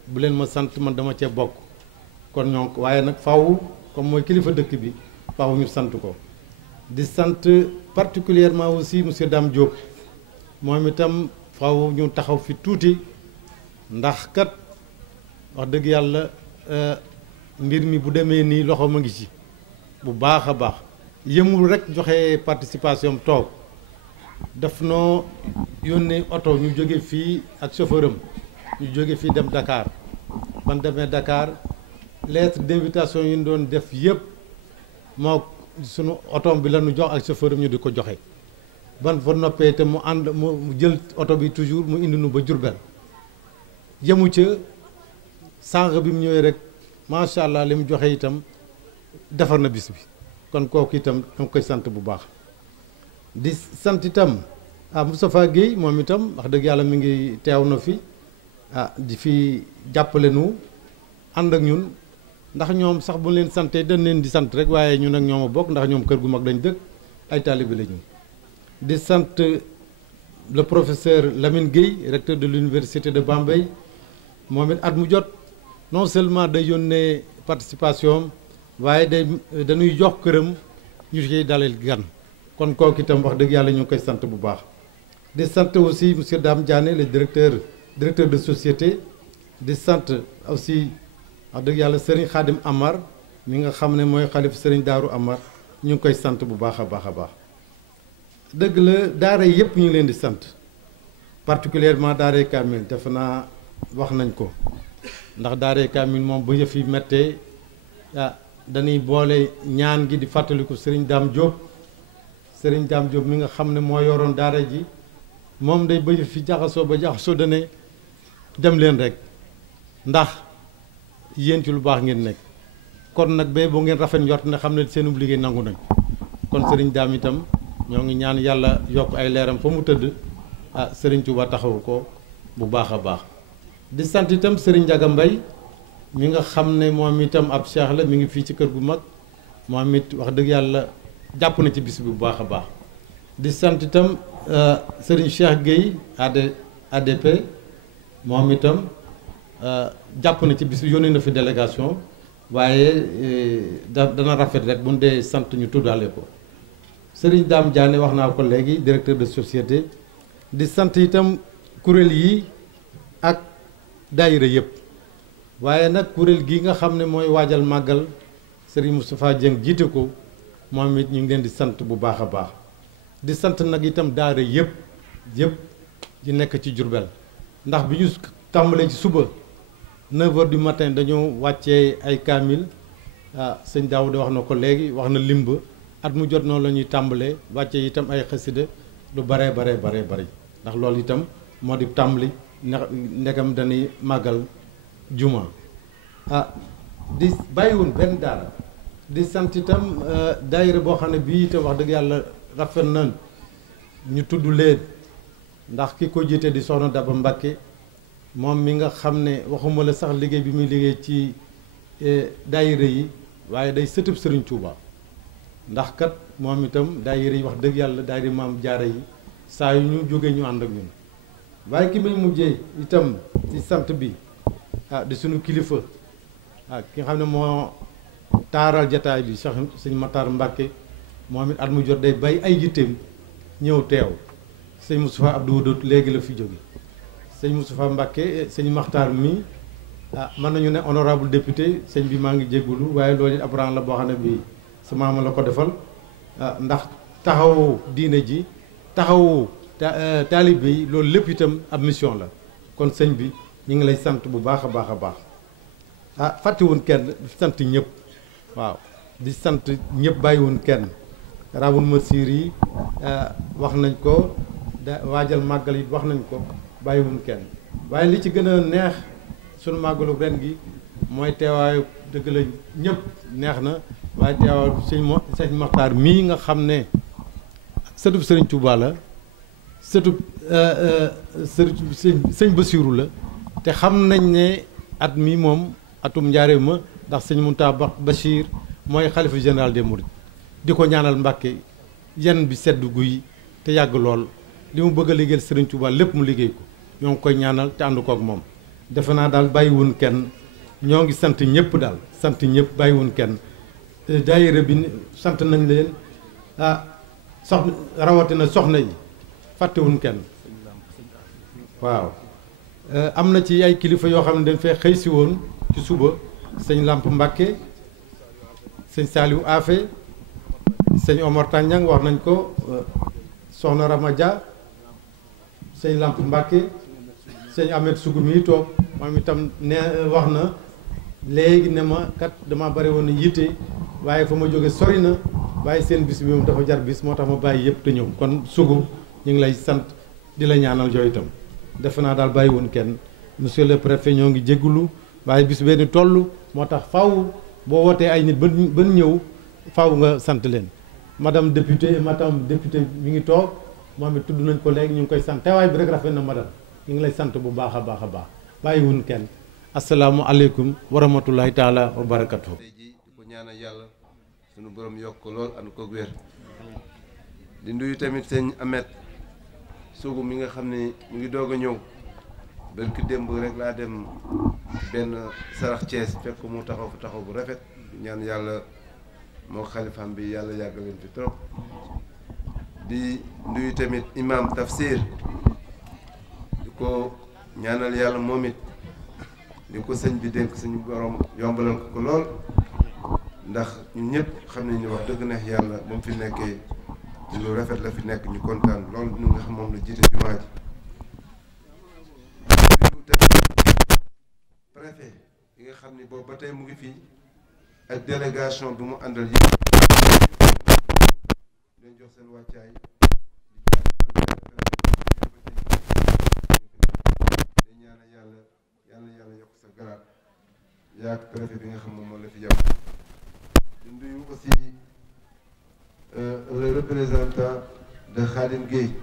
bu leen ma sant man dama cee bokk kon ñoo waaye nag faw comme mooy kilifa dëkk bi faw ñu sant ko di sant particulièrement aussi monsieur Dame Diop moom itam faw ñu taxaw fi tuuti ndax kat wax dëgg yàlla mbir mi bu demee nii loxo ma ngi ci bu baax a baax yëmul rek joxe participation toog daf noo yónnee oto ñu jóge fii ak chauffeur am ñu jóge fii dem Dakar ban demee Dakar lettre d'invitation yi ñu doon def yëpp moo sunu oto bi la ñu jox ak chauffeur am ñu di ko joxe ban fa noppee te mu ànd mu jël oto bi toujours mu indi nu ba Jurbel yemu ca sànq bi mu ñëwee rek macha allah li mu joxe itam defar na bis bi kon kooku itam dama koy sant bu baax di sant itam Moustapha Guèye moom itam wax dëgg yàlla mi ngi teew na fi di fi jàppale nu ànd ak ñun ndax ñoom sax bu leen santee dañ leen di sant rek waaye ñun ak ñoom a bokk ndax ñoom kër gu mag dañ dëkk ay taalibe la ñu di sant le professeur Lamine Guèye recteur de l'université de Bambey moom it at mu jot non seulement day yónnee participation waaye dañuy jox këram ñu ciy dalal gan kon kooku itam wax dëgg yàlla ñu ngi koy sant bu baax di sant aussi monsieur Dame Diané le directeur directeur de société di sant aussi wax dëgg yàlla Serigne Khadim Amar mi nga xam ne mooy xalif Serigne Daaru Amar ñu ngi koy sant bu baax a baax a baax dëgg la daara yëpp ñu ngi leen di sant particulièrement daaray Kamil defe naa wax nañ ko ndax daaray Kamil moom bu yëf yi méttee dañuy boole ñaan gi di fàttaliku Serigne Dame Diop Serigne Dame Diop mi nga xam ne moo yoroon daara ji moom day ba yëf fi jaxasoo ba jaxasoo dane dem leen rek ndax yéen ci lu baax ngeen nekk kon nag ba boo ngeen rafet njort ne xam ne seenub liggéey nangu nañ kon Serigne Dame itam ñoo ngi ñaan yàlla yokk ay leeram fa mu tëdd Serigne Touba taxawu ko bu baax a baax di sant itam Serigne Ndiaga Mbaye mi nga xam ne moom itam ab cheikh la mi ngi fii ci kër gu mag moom it wax dëgg yàlla jàpp na ci bis bi bu baax a baax di sant itam Serigne Cheikh Gueye ADP moom itam jàpp na ci bis bi yónnee na fi délégation waaye dana rafet rek bu ñu dee sant ñu tuddaale ko Serigne Dame Diané wax naa ko léegi directeur de société di sant itam kuréel yi ak daayira yëpp waaye nag kuréel gi nga xam ne mooy waajal màggal Serigne Moustapha Dieng jiite ko moom it ñu ngi leen di sant bu baax a baax di sant nag itam daara yëpp di nekk ci Jurbel ndax bi ñu tàmbalee ci suba 9h du matin dañoo wàccee ay kaamil sëñ Daouda wax na ko léegi wax na limba at mu jot noonu la ñuy tàmbalee wàccee itam ay xasida lu bare bari ndax loolu itam moo di tàmbali ndegam dañuy màggal juma di bàyyiwun benn daara di sant itam daayira boo xam ne bii itam wax dëgg yàlla rafet na ñu tudd leen ndax ki ko jiite di soxna Daba Mbakke moom mi nga xam ne waxuma la sax liggéey bi muy liggéey ci daayira yi waaye day sëtëb Serigne Touba ndax kat moom itam daayira yi wax dëgg yàlla daayira maam jaara yi saa yu ñu jógee ñu ànd ak ñun waaye ki may mujjee itam ci sant bi di suñu kilifa ki nga xam ne moo taaral jataay bi sax sëñ Matar Mbàkke moom it at mu jot day bay ay yitteem ñëw teew sëñ Moustapha Abdou Wadoot léegi la fi jóge sëñ Moustapha Mbàkke sëñ Maxtaar mi mën nañu ne honorable député sëñ bi maa ngi jéggulu waaye loolu it ab rang la boo xam ne bii sa maama la ko defal ndax taxawu diine ji taxawu taalibe yi loolu lépp itam ab mission la kon sëñ bi ñu ngi lay sant bu baax a baax a baax fàttewuñ kenn di sant ñëpp waaw di sant ñëpp bàyyiwuñ kenn rawul masir yi wax nañ ko waajal màggal yi wax nañ ko bàyyiwuñ kenn waaye li ci gën a neex sunu màggalu ren gi mooy teewaayu dëgg la ñëpp neex na waaye teewaayu sëñ Maxtaar mii nga xam ne sëtub Sëriñ Tuubaa la sëtub sëñ Basiiru la te xam nañ ne at mi moom atum njaareem ma ndax sëñ Muntaxa Bachir mooy xalifa général des Mourides di ko ñaanal Mbàkke yan bi sedd guy te yàgg lool li mu bëgg a liggéeyal Sëriñ Tuubaa lépp mu liggéey ko ñoo ngi koy ñaanal te ànd kook moom defe naa daal bàyyiwun kenn ñoo ngi sant ñëpp daal sant ñëpp bàyyiwun kenn daayira bi sant nañ leen soxna rawatina soxna yi fàttewuñ kenn waaw am na ci ay kilifa yoo xam ne dañ fee xëy si woon ci suba sëñ Lamp Mbàkke sëñ Saliou Afe sëñ Omar Tàññang wax nañ ko soxna Ramadia sëñ Lamp Mbàkke sëñ Ahmed Sougou mi toog moom itam ne wax na léegi ne ma kat dama bari woon yitte waaye fa ma jóge sori na waaye seen bis bi moom dafa jar bis moo tax ma bàyyi yëpp te ñëw kon Sougou ñu ngi lay sant di la ñaanal yooyu itam defe naa daal bàyyi woon kenn monsieur le préfet ñoo ngi jéggulu waaye bis benn toll moo tax faw boo wootee ay nit ba ñëw faw nga sant leen madame député mi ngi toog moom it tudd nañ ko léegi ñu ngi koy sant teewaay bi rek rafet na madame ñu ngi lay sant bu baax a baax a baax bàyyi woon kenn asalaamualeykum wa rahmatulahi taala wa barakatuh. tey ji di ko ñaanal yàlla sunu borom yokk lool and ko wér di nuyu tamit sëñ Ahmed Sougou mi nga xam ne mu ngi doog a ñëw barki démb rek laa dem benn sarax Thiès fekk mu taxaw fa taxaw bu rafet ñaan yàlla moo xalifaam bi yàlla yàgg leen fi trop di nuyu tamit imam Tafsir di ko ñaanal yàlla moom it li ko sëñ bi dénk suñu borom yombalal ko lool ndax ñun ñëpp xam nañ ni wax dëgg neex yàlla ba mu fi nekkee ci lu rafet la fi nekk ñu kontaan lool ñu nga xam moom la jiite jumaa ji préfet yi nga xam ni boobu ba tey mu ngi fii ak délégation bi mu àndal yëpp dañ jox seen wàccaay di ñaanal yàlla yokk sa garaat yaag préfet bi nga xam moom la fi yàpp di nuyu aussi le représentant de Khadim Gueye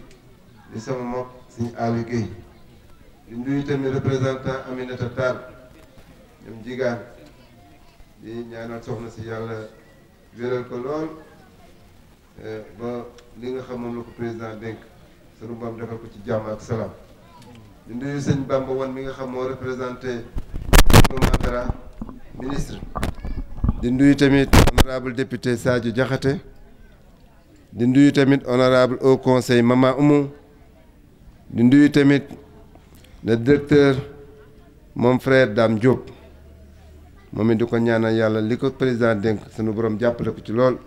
di sama mbokk Serigne Ali Gueye di nuyu tamit représentant Aminata Tall ñoom jigaan di ñaanal soxna si yàlla wéral ko lool ba li nga xam moom la ko président dénk sunu borom defal ko ci jàmm ak salaam di nuyu sëñ Bamba Wan mi nga xam moo représenté Mantara ministre di nuyu tamit honorable député Sadio Diakhaté di nuyu tamit honorable au conseil Mama Oumou di nuyu tamit le directeur mon frère Dame Diop moom it di ko ñaanal yàlla li ko président dénk sunu borom jàppale ko ci lool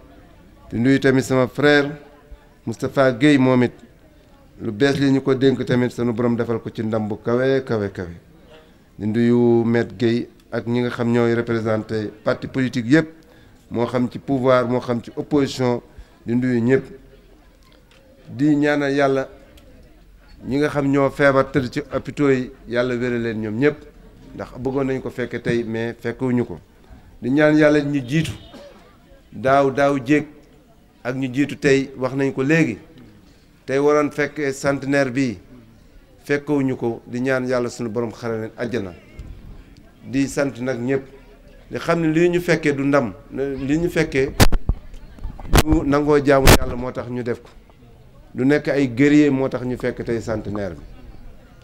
di nuyu tamit sama frère Moustapha Guèye moom it lu bees li ñu ko dénk tamit sunu borom defal ko ci ndam bu kawe kawe kawe di nuyu Maître Guèye ak ñi nga xam ñooy représenté parti politique yëpp moo xam ci pouvoir moo xam ci opposition di nuyu ñëpp di ñaanal yàlla ñi nga xam ñoo feebar tëdd ci hôpitaux yi yàlla wéral leen ñoom ñëpp ndax bëggoon nañu ko fekke tey mais fekkewuñu ko di ñaan yàlla ñu jiitu daaw jéeg ak ñu jiitu tey wax nañ ko léegi tey waroon fekkee centenaire bi fekkewuñu ko di ñaan yàlla suñu borom xare leen àjjana di sant nag ñëpp di xam ne lii ñu fekkee du ndam lii ñu fekkee du nangoo jaamu yàlla moo tax ñu def ko du nekk ay guerrier moo tax ñu fekk tey centenaire bi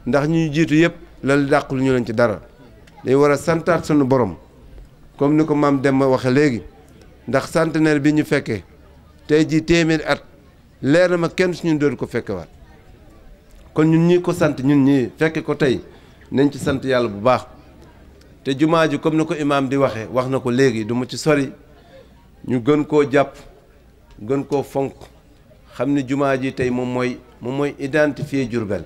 ndax ñu jiitu yëpp lal dàqul ñu leen ci dara day war a santaat sunu borom comme ni ko maam Demba waxe léegi ndax centenaire bi ñu fekkee tey jii téeméeri at leer na ma kenn suñu doon ko fekkewaat kon ñun ñi ko sant ñun ñii fekke ko tey nañ ci sant yàlla bu baax te jumaa ji comme ni ko imaam di waxee wax na ko léegi du ma ci sori ñu gën koo jàpp gën koo fonk xam ni jumaa ji tey moom mooy identifier Diourbel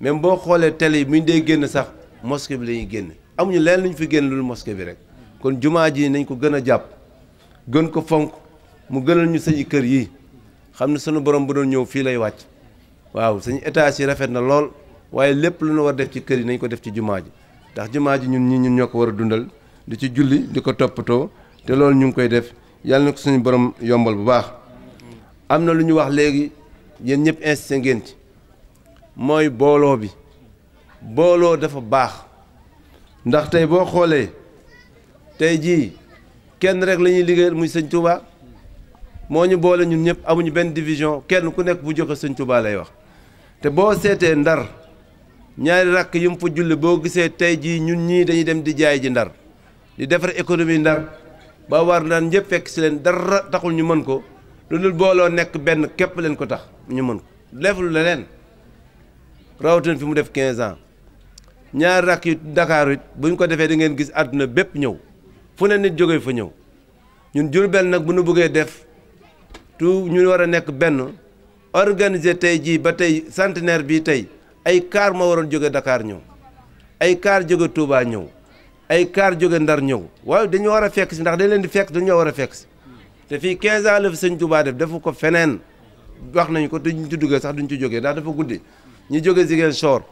même boo xoolee télé yi bu ñu dee génn sax mosquée bi la ñuy génn amuñu leen lu ñu fi génn loolu mosquée bi rek kon jumaa ji nañ ko gën a jàpp gën ko fonk mu gënal ñu sañu kër yi xam ne sunu borom bu doon ñëw fii lay wàcc waaw sañu étage yi rafet na lool waaye lépp lu ñu war def ci kër yi nañ ko def ci jumaa ji ndax jumaa ji ñun ñoo ko war a dundal di ci julli di ko toppatoo te loolu ñu ngi koy def yàlla na ko suñu borom yombal bu baax am na lu ñu wax léegi yéen ñëpp insisté ngeen ci mooy booloo bi booloo dafa baax ndax tey boo xoolee tey jii kenn rek la ñuy liggéeyal muy sëñ Touba moo ñu boole ñun ñëpp amuñu benn division kenn ku nekk bu joxe sëñ Touba lay wax te boo seetee ndar ñaari rakk yu mu fa julli boo gisee tey jii ñun ñii dañuy dem di jaay ji ndar di defar économie ndar ba war ndar ñëpp fekk si leen dara taxul ñu mën ko lu dul booloo nekk benn képp leen ko tax ñu mën ko deful leneen rawatina fi mu def 15 ans ñaari rakk yu Dakar it buñ ko defee da ngeen gis àdduna bépp ñëw fu ne nit jógee fa ñëw ñun Diourbel nag bu nu bëggee def tout ñu war a nekk benn organiser tey jii ba tey centenaire bii tey ay car moo waroon jóge Dakar ñëw ay car jóge Touba ñëw ay car jóge Ndar ñëw waaye dañu war a fekk si ndax dañ leen di fekk dañoo war a fekk si te fii 15 ans la fi sëñ Touba def defu ko feneen wax nañu ko te ñu ci duggee sax duñ ci jógee ndax dafa guddi ñu jóge Ziguinchor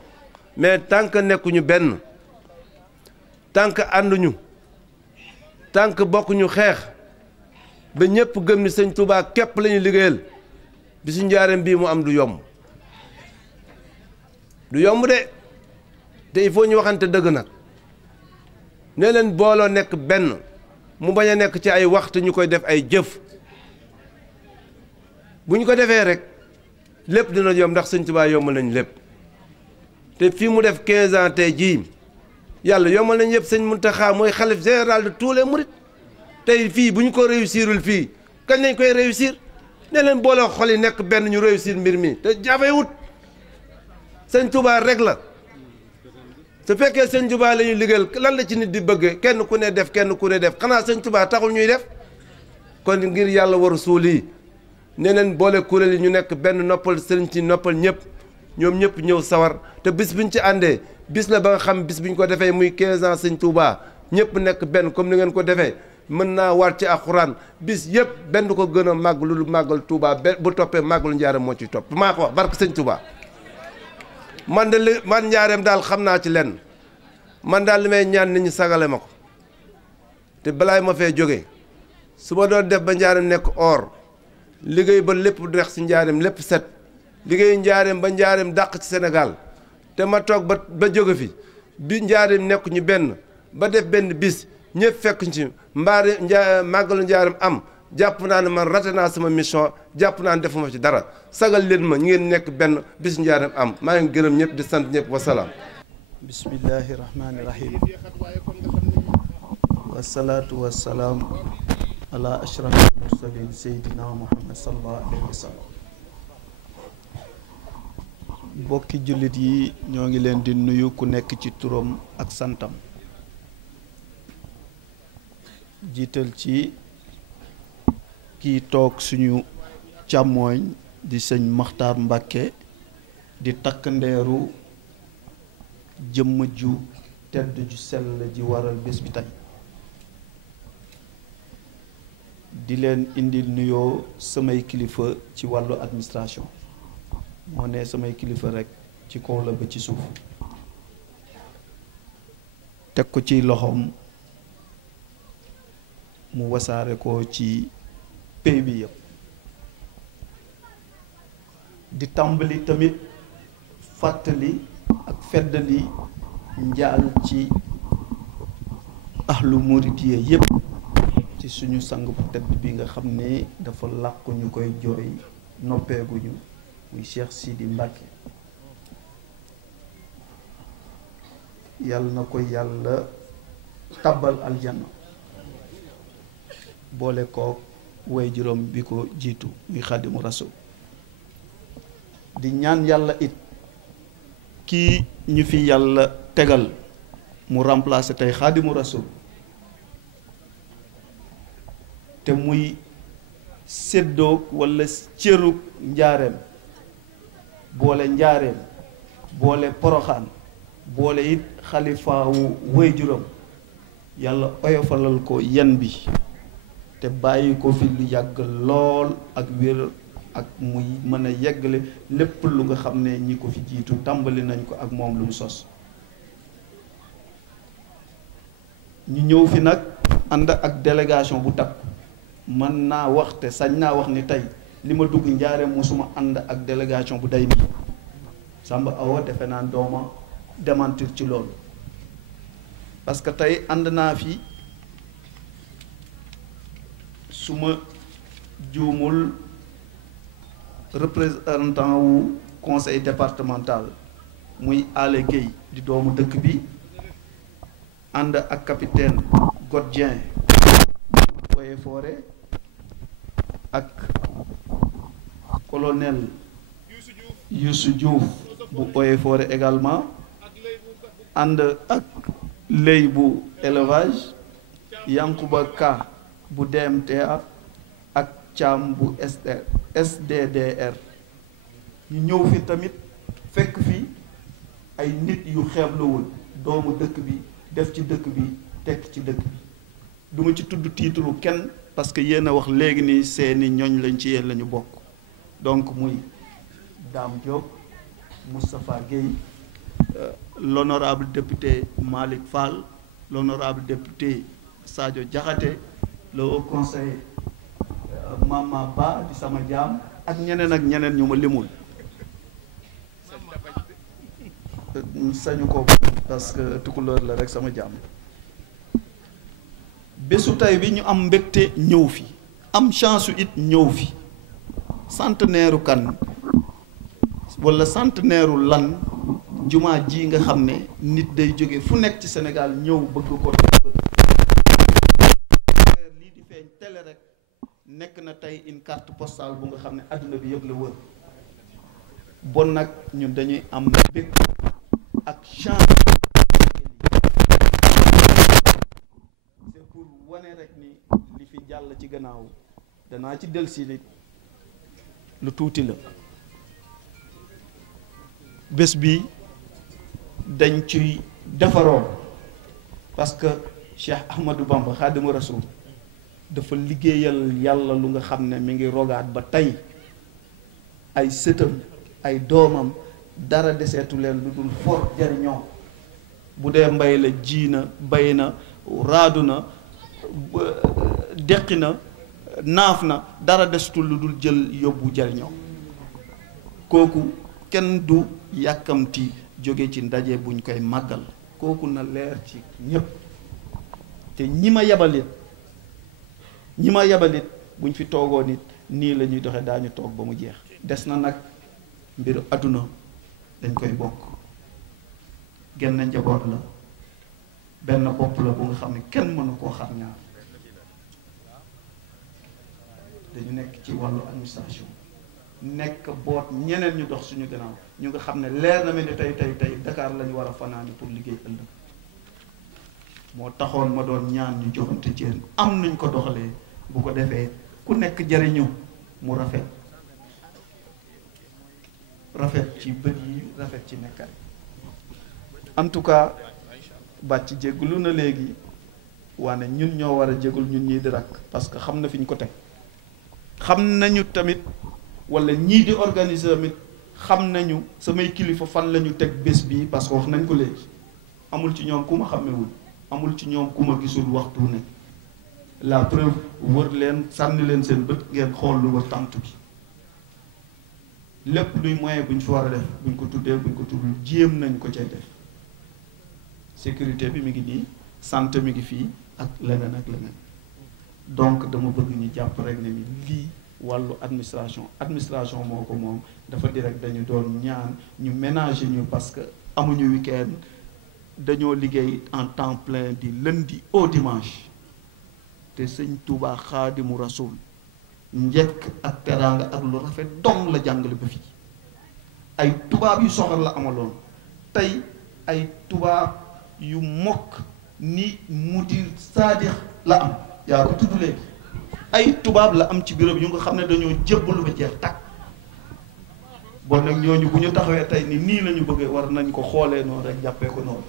mais tant que nekkuñu benn tant que ànduñu tant que bokkuñu xeex ba ñëpp gëm ni sëñ Touba képp la ñuy liggéeyal bi su njaareem bii mu am du yomb de te il faut ñu waxante dëgg nag ne leen booloo nekk benn mu bañ a nekk ci ay waxtu ñu koy def ay jëf bu ñu ko defee rek lépp dina yomb ndax sëñ Touba yombal nañu lépp te fii mu def 15 ans tey jii yàlla yombal nañu yëpp sëñ Mountakha mooy xalif général de tous les mourides tey fii bu ñu ko réussirul fii kañ lañ koy réussir ne leen booloo xol yi nekk benn ñu réussir mbir mi te jafewut sëñ Touba rek la su fekkee sëñ Touba la ñuy liggéeyal lan la ci nit di bëgg kenn ku ne def xanaa sëñ Touba taxul ñuy def kon ngir yàlla war suul yi ne leen boole kuréel yi ñu nekk benn noppal sëriñ ci noppal ñëpp ñoom ñëpp ñëw sawar te bis biñ ci àndee bis la ba nga xam bis biñ ko defee muy 15 ans sëñ Touba ñëpp nekk benn comme ni ngeen ko defee mën naa war ci alxuraan bis yëpp benn du ko gën a màgg lu màggal Touba bu toppee màggalu njaareem moo ciy topp maa ko wax barke sëñ Touba. man njaareem daal xam naa ci lenn man daal li may ñaan nit ñi sagale ma ko te balaay ma fee jógee su ma doon def ba njaareem nekk or liggéey ba lépp dex si njaareem lépp set liggéey njaareem ba njaareem dàq ci Sénégal te ma toog ba jóge fi bi njaareem nekk ñu benn ba def benn bis ñëpp fekk ci màggalu njaareem am jàpp naa ne man raté naa sama mission jàpp naa ne defuma ci dara sagal leen ma ñu ngeen nekk benn bis njaareem am maa ngi gërëm ñëpp di sant ñëpp wasalaam. bismillahi rahmaani rahim wasalaatu wasalaam ala ashrafil mursalin seydina muhammad sallallahu alayhi wa sallam. bokki jullit yi ñoo ngi leen di nuyu ku nekk ci turam ak santam jiital ci kii toog suñu càmmooñ di sëñ Maxtaar Mbàkke di takk ndeeru jëmm ju tedd ju sell ji waral bés bi tey di leen indil nuyoo samay kilifa ci wàllu administration moo ne samay kilifa rekk ci kaw la ba ci suuf teg ko ci loxoom mu wasaare ko ci pays bi yëpp di tàmbali tamit fàttali ak feddali njaal ci ahlu muridiyya yëpp ci suñu sang bu tedd bi nga xam ne dafa làqu ñu koy jooy noppeeguñu muy Cheikh Sidi Mbacke yàlla na ko yàlla tabbal aljanna boole kook way juróom bi ko jiitu muy xaadimu rasul di ñaan yàlla it kii ñu fi yàlla tegal mu remplacer tey xaadimu rasul te muy séddoog walla cërug njaareem boole njaareem boole poroxaan boole it xalifaawu way juróom yàlla oyofalal ko yan bi te bàyyi ko fi lu yàgg lool ak wér ak muy mën a yeggale lépp lu nga xam ne ñi ko fi jiitu tàmbali nañ ko ak moom lu mu sos ñu ñëw fi nag ànd ak délégation bu takk mën naa wax te sañ naa wax ni tey li ma dugg njaareem musuma ànd ak délégation bu day nii Samba Awa defe naa dooma démentir ci loolu parce que tey ànd naa fi su ma juumul représentant wu conseil départemental muy Ale Gueye di doomu dëkk bi ànd ak capitaine Godien Eaux et Forêts ak colonel Youssou Diouf bu Eaux et Forêts également ànd ak Ley bu élevage Yankuba Ka bu DMTA ak Thiam bu SDDR ñu ñëw fi tamit fekk fi ay nit yu xeebluwul doomu dëkk bi def ci dëkk bi tekk ci dëkk bi duma ci tudd tiituru kenn parce que yéen a wax léegi ni seeni ñoñ lañ ci yéen la ñu bokk donc muy Dame Diop Moustapha Gueye l'honorable député Malick Fall l'honorable député Sadio Diakhaté le haut conseil Mama Ba di sama jaam ak ñeneen ñu ma limul sañu ko parce que tukulóor la rek sama jaam bésu tey bi ñu am mbégte ñëw fi am chance it ñëw fi centenaire kan wala centenaire lan jumaa ji nga xam ne nit day jóge fu nekk ci Sénégal ñëw bëgg ko lii di feeñ télé rek nekk na tey une carte postale bu nga xam ne adduna bi yëpp la wër bon nag ñun dañuy am mbégte ak chance wane rek ni li fi jàll ci gannaaw danaa ci delsi nit lu tuuti la. bés bi dañ ciy defaroo parce que Cheikh Ahmadou Bamba Xaadimu Rasuul dafa liggéeyal yàlla lu nga xam ne mi ngi rogaat ba tey ay sëtam ay doomam dara deseetu leen lu dul for jariñoo bu dee mbay la ji na bay na raadu na deqi na naaf na dara desetul lu dul jël yóbbu jariñoo kooku kenn du yàkkamti jóge ci ndaje buñ koy màggal kooku na leer ci ñépp te ñi ma yabalit buñ fi toogoo nit nii la ñuy doxe daañu toog ba mu jeex des na nag mbiru àdduna dañ koy bokk genn njaboot la benn bopp la bu nga xam ne kenn mënu koo xar ñaar dañu nekk ci wàllu administration nekk boot ñeneen ñu dox suñu gannaaw ñu nga xam ne leer na ma ne tey Dakar lañu war a fanaani pour liggéey ëllëg moo taxoon ma doon ñaan ñu joxante cër am nuñ ko doxalee bu ko defee ku nekk jariñu mu rafet ci bët yi rafet ci nekkaay en tout cas bàcc jéggulu na léegi waane ñun ñoo war a jéggul ñun ñii di rakk parce que xam na fi ñu ko teg xam nañu tamit wala ñii di organiser tamit xam nañu samay kilifa fan la ñu teg bés bii parce que wax nañ ko léegi amul ci ñoom ku ma xàmmewul amul ci ñoom ku ma gisul waxtu ne la preuve wër leen sànni leen seen bët ngeen xool lu wër tànt bi lépp luy moyen bu ñu fi war a def buñ ko tuddee buñ ko tuddul jéem nañ ko cay def sécurité bi mi ngi nii santé mi ngi fii ak leneen donc dama bëgg ñu jàpp rek ne ni lii wàllu administration moo ko moom dafa direct dañu doon ñaan ñu ménager ñu parce que amuñu week-end dañoo liggéey en temps plein di lundi au dimanche te sëñ Touba Xaadimu Rasuul njëkk ak teraanga ak lu rafet dong la jàngale ba fii ay tubaab yu soxal la amaloon tey ay tubaab yu mokk ni mudir saadix la am yaa ko tudd léegi ay tubaab la am ci bureau bi yu nga xam ne dañoo jébbalu ba jeex tàkk bon nag ñooñu bu ñu taxawee tey ni nii la ñu bëggee war nañ ko xoolee noonu rek jàppee ko noonu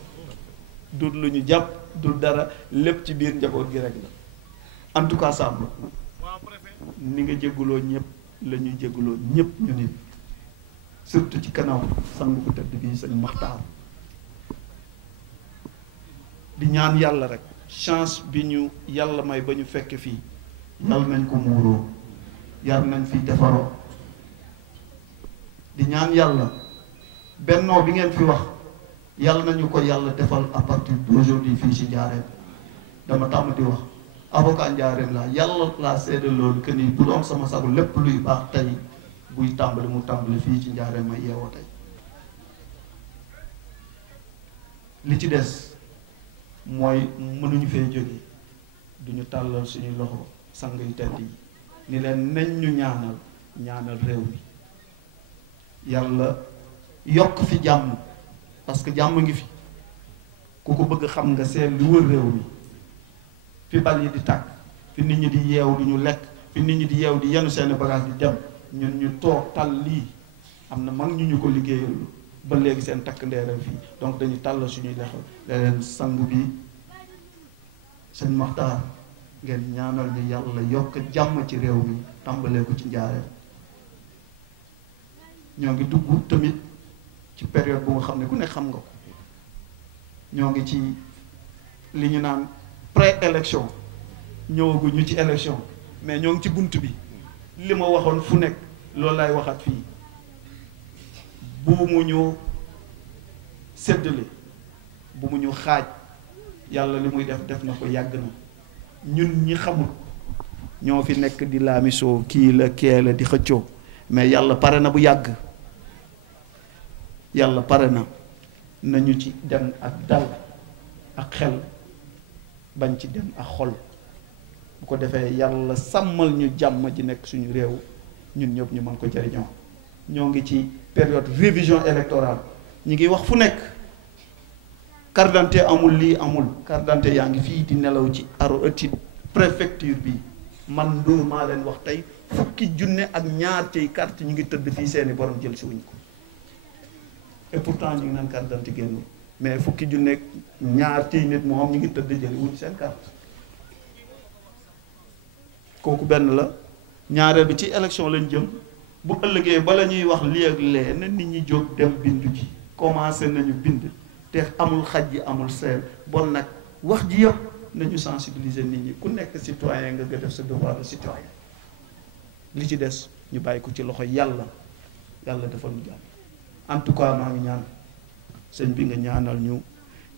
du lu ñu jàpp du dara lépp ci biir njaboot gi rek la en tout cas Samb ni nga jégguloo ñëpp la ñuy jégguloo ñëpp ñu nit surtout ci kanam sang bu tëdd bi sëñ Maxtaar di ñaan yàlla rek chance bi ñu yàlla may ba ñu fekk fii yàlla nañ ko muuroo yàlla nañ fi defaroo di ñaan yàlla bennoo bi ngeen fi wax yàlla nañu ko yàlla defal à partir d'aujourd'hui fii ci Njaareem dama tàmm di wax avocat Njaareem laa yàlla laa seede loolu que ni bu doon sama sago lépp luy baax tey buy tàmbali mu tàmbali fii ci Njaareem ma yeewoo tey li ci des mooy mënuñu fee jóge duñu tàllal suñuy loxo sang yu tedd yi ni leen nañ ñu ñaanal réew mi yàlla yokk fi jàmm parce que jàmm ngi fi ku ko bëgg xam nga seet li wër réew mi fi bal yi di tàkk fi nit ñi di yeew di ñu lekk fi nit ñi di yeew di yenu seeni bagage di dem ñun ñu toog tal lii am na mag ñu ko liggéeyal ba léegi seen takk ndeeram fii donc dañu tàll suñuy loxo leen sang bi seen Maxtaar ngeen ñaanal ñu yàlla yokk jàmm ci réew mi tàmbalee ko ci Njaareem ñoo ngi dugg tamit ci période bu nga xam ne ku ne xam nga ko ñoo ngi ci li ñu naan pré-élection ñëwaguñu ci élection mais ñoo ngi ci bunt bi li ma waxoon fu nekk loolu laay waxaat fii bu mu ñu séddale bu mu ñu xaaj yàlla li muy def na ko yàgg na ñun ñi xamul ñoo fi nekk di laamisoo kii la kee la di xëccoo mais yàlla pare na bu yàgg yàlla pare na nañu ci dem ak dal ak xel bañ ci dem ak xol bu ko defee yàlla sàmmal ñu jàmm ji nekk suñu réew ñun ñëpp ñu mën ko jëriñoo ñoo ngi ci période révision électorale ñi ngi wax fu nekk carte d'identité amul lii amul carte d'identité yaa ngi fii di nelaw ci préfecture bi man Ndour maa leen wax tey fukki junne ak ñaar ciy carte ñu ngi tëdd fii seeni borom jël si wuñ ko et pourtant ñu ngi naan carte d'identité génn mais fukki junne ak ñaar ciy nit moom ñu ngi tëdd jëli wuñ seen carte kooku benn la. ñaareel bi ci élection lañ jëm bu ëllëgee bala ñuy wax lii ak lee na nit ñi jóg dem bindu ji commencé nañu bind te amul xaj yi amul seen bon nag wax ji yëpp nañu sensibiliser nit ñi ku nekk citoyen nga def sa devoir de citoyen li ci des ñu bàyyi ko ci loxo yàlla defal ñu jàmm. En tout cas maa ngi ñaan sëñ bi nga ñaanal ñu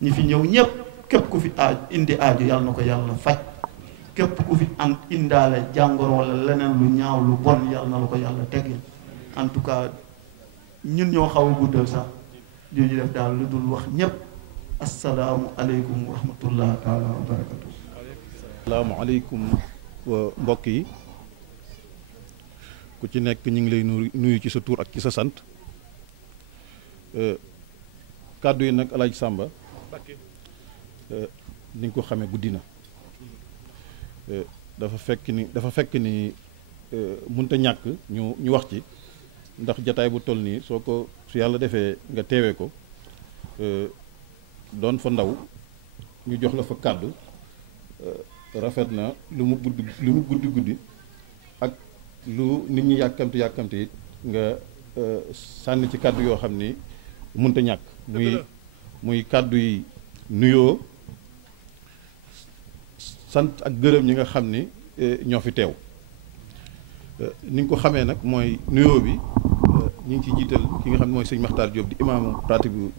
ñi fi ñëw ñëpp képp ku fi indi aaju yàlla na ko yàlla faj. képp ku fi am indaale jàngoro wala leneen lu ñaaw lu bon yàlla na la ko yàlla teggil en tout cas ñun ñoo xaw a guddal sax li ñu def daal lu dul wax ñépp asalaamu aleykum wa rahmatullah taala wa barakatu. asalaamu aleykum mbokk yi ku ci nekk ñu ngi lay nuyu ci sa tur ak ci sa sant kàddu yi nag Alaaji Sàmba ni nga ko xamee guddi na. dafa fekk ni mënta ñàkk ñu wax ci ndax jataay bu toll nii su yàlla defee nga teewee ko doon fa ndaw ñu jox la fa kàddu rafet na lu mu guddi ak lu nit ñi yàkkamti it nga sànni ci kàddu yoo xam ni mënta ñàkk muy kàddu yi nuyoo sant ak gërëm ñi nga xam ni ñoo fi teew ni nga ko xamee nag mooy nuyoo bi ñu ngi ci jiital ki nga xam ne mooy sëñ Makhtar Diop di imaamu pratique bu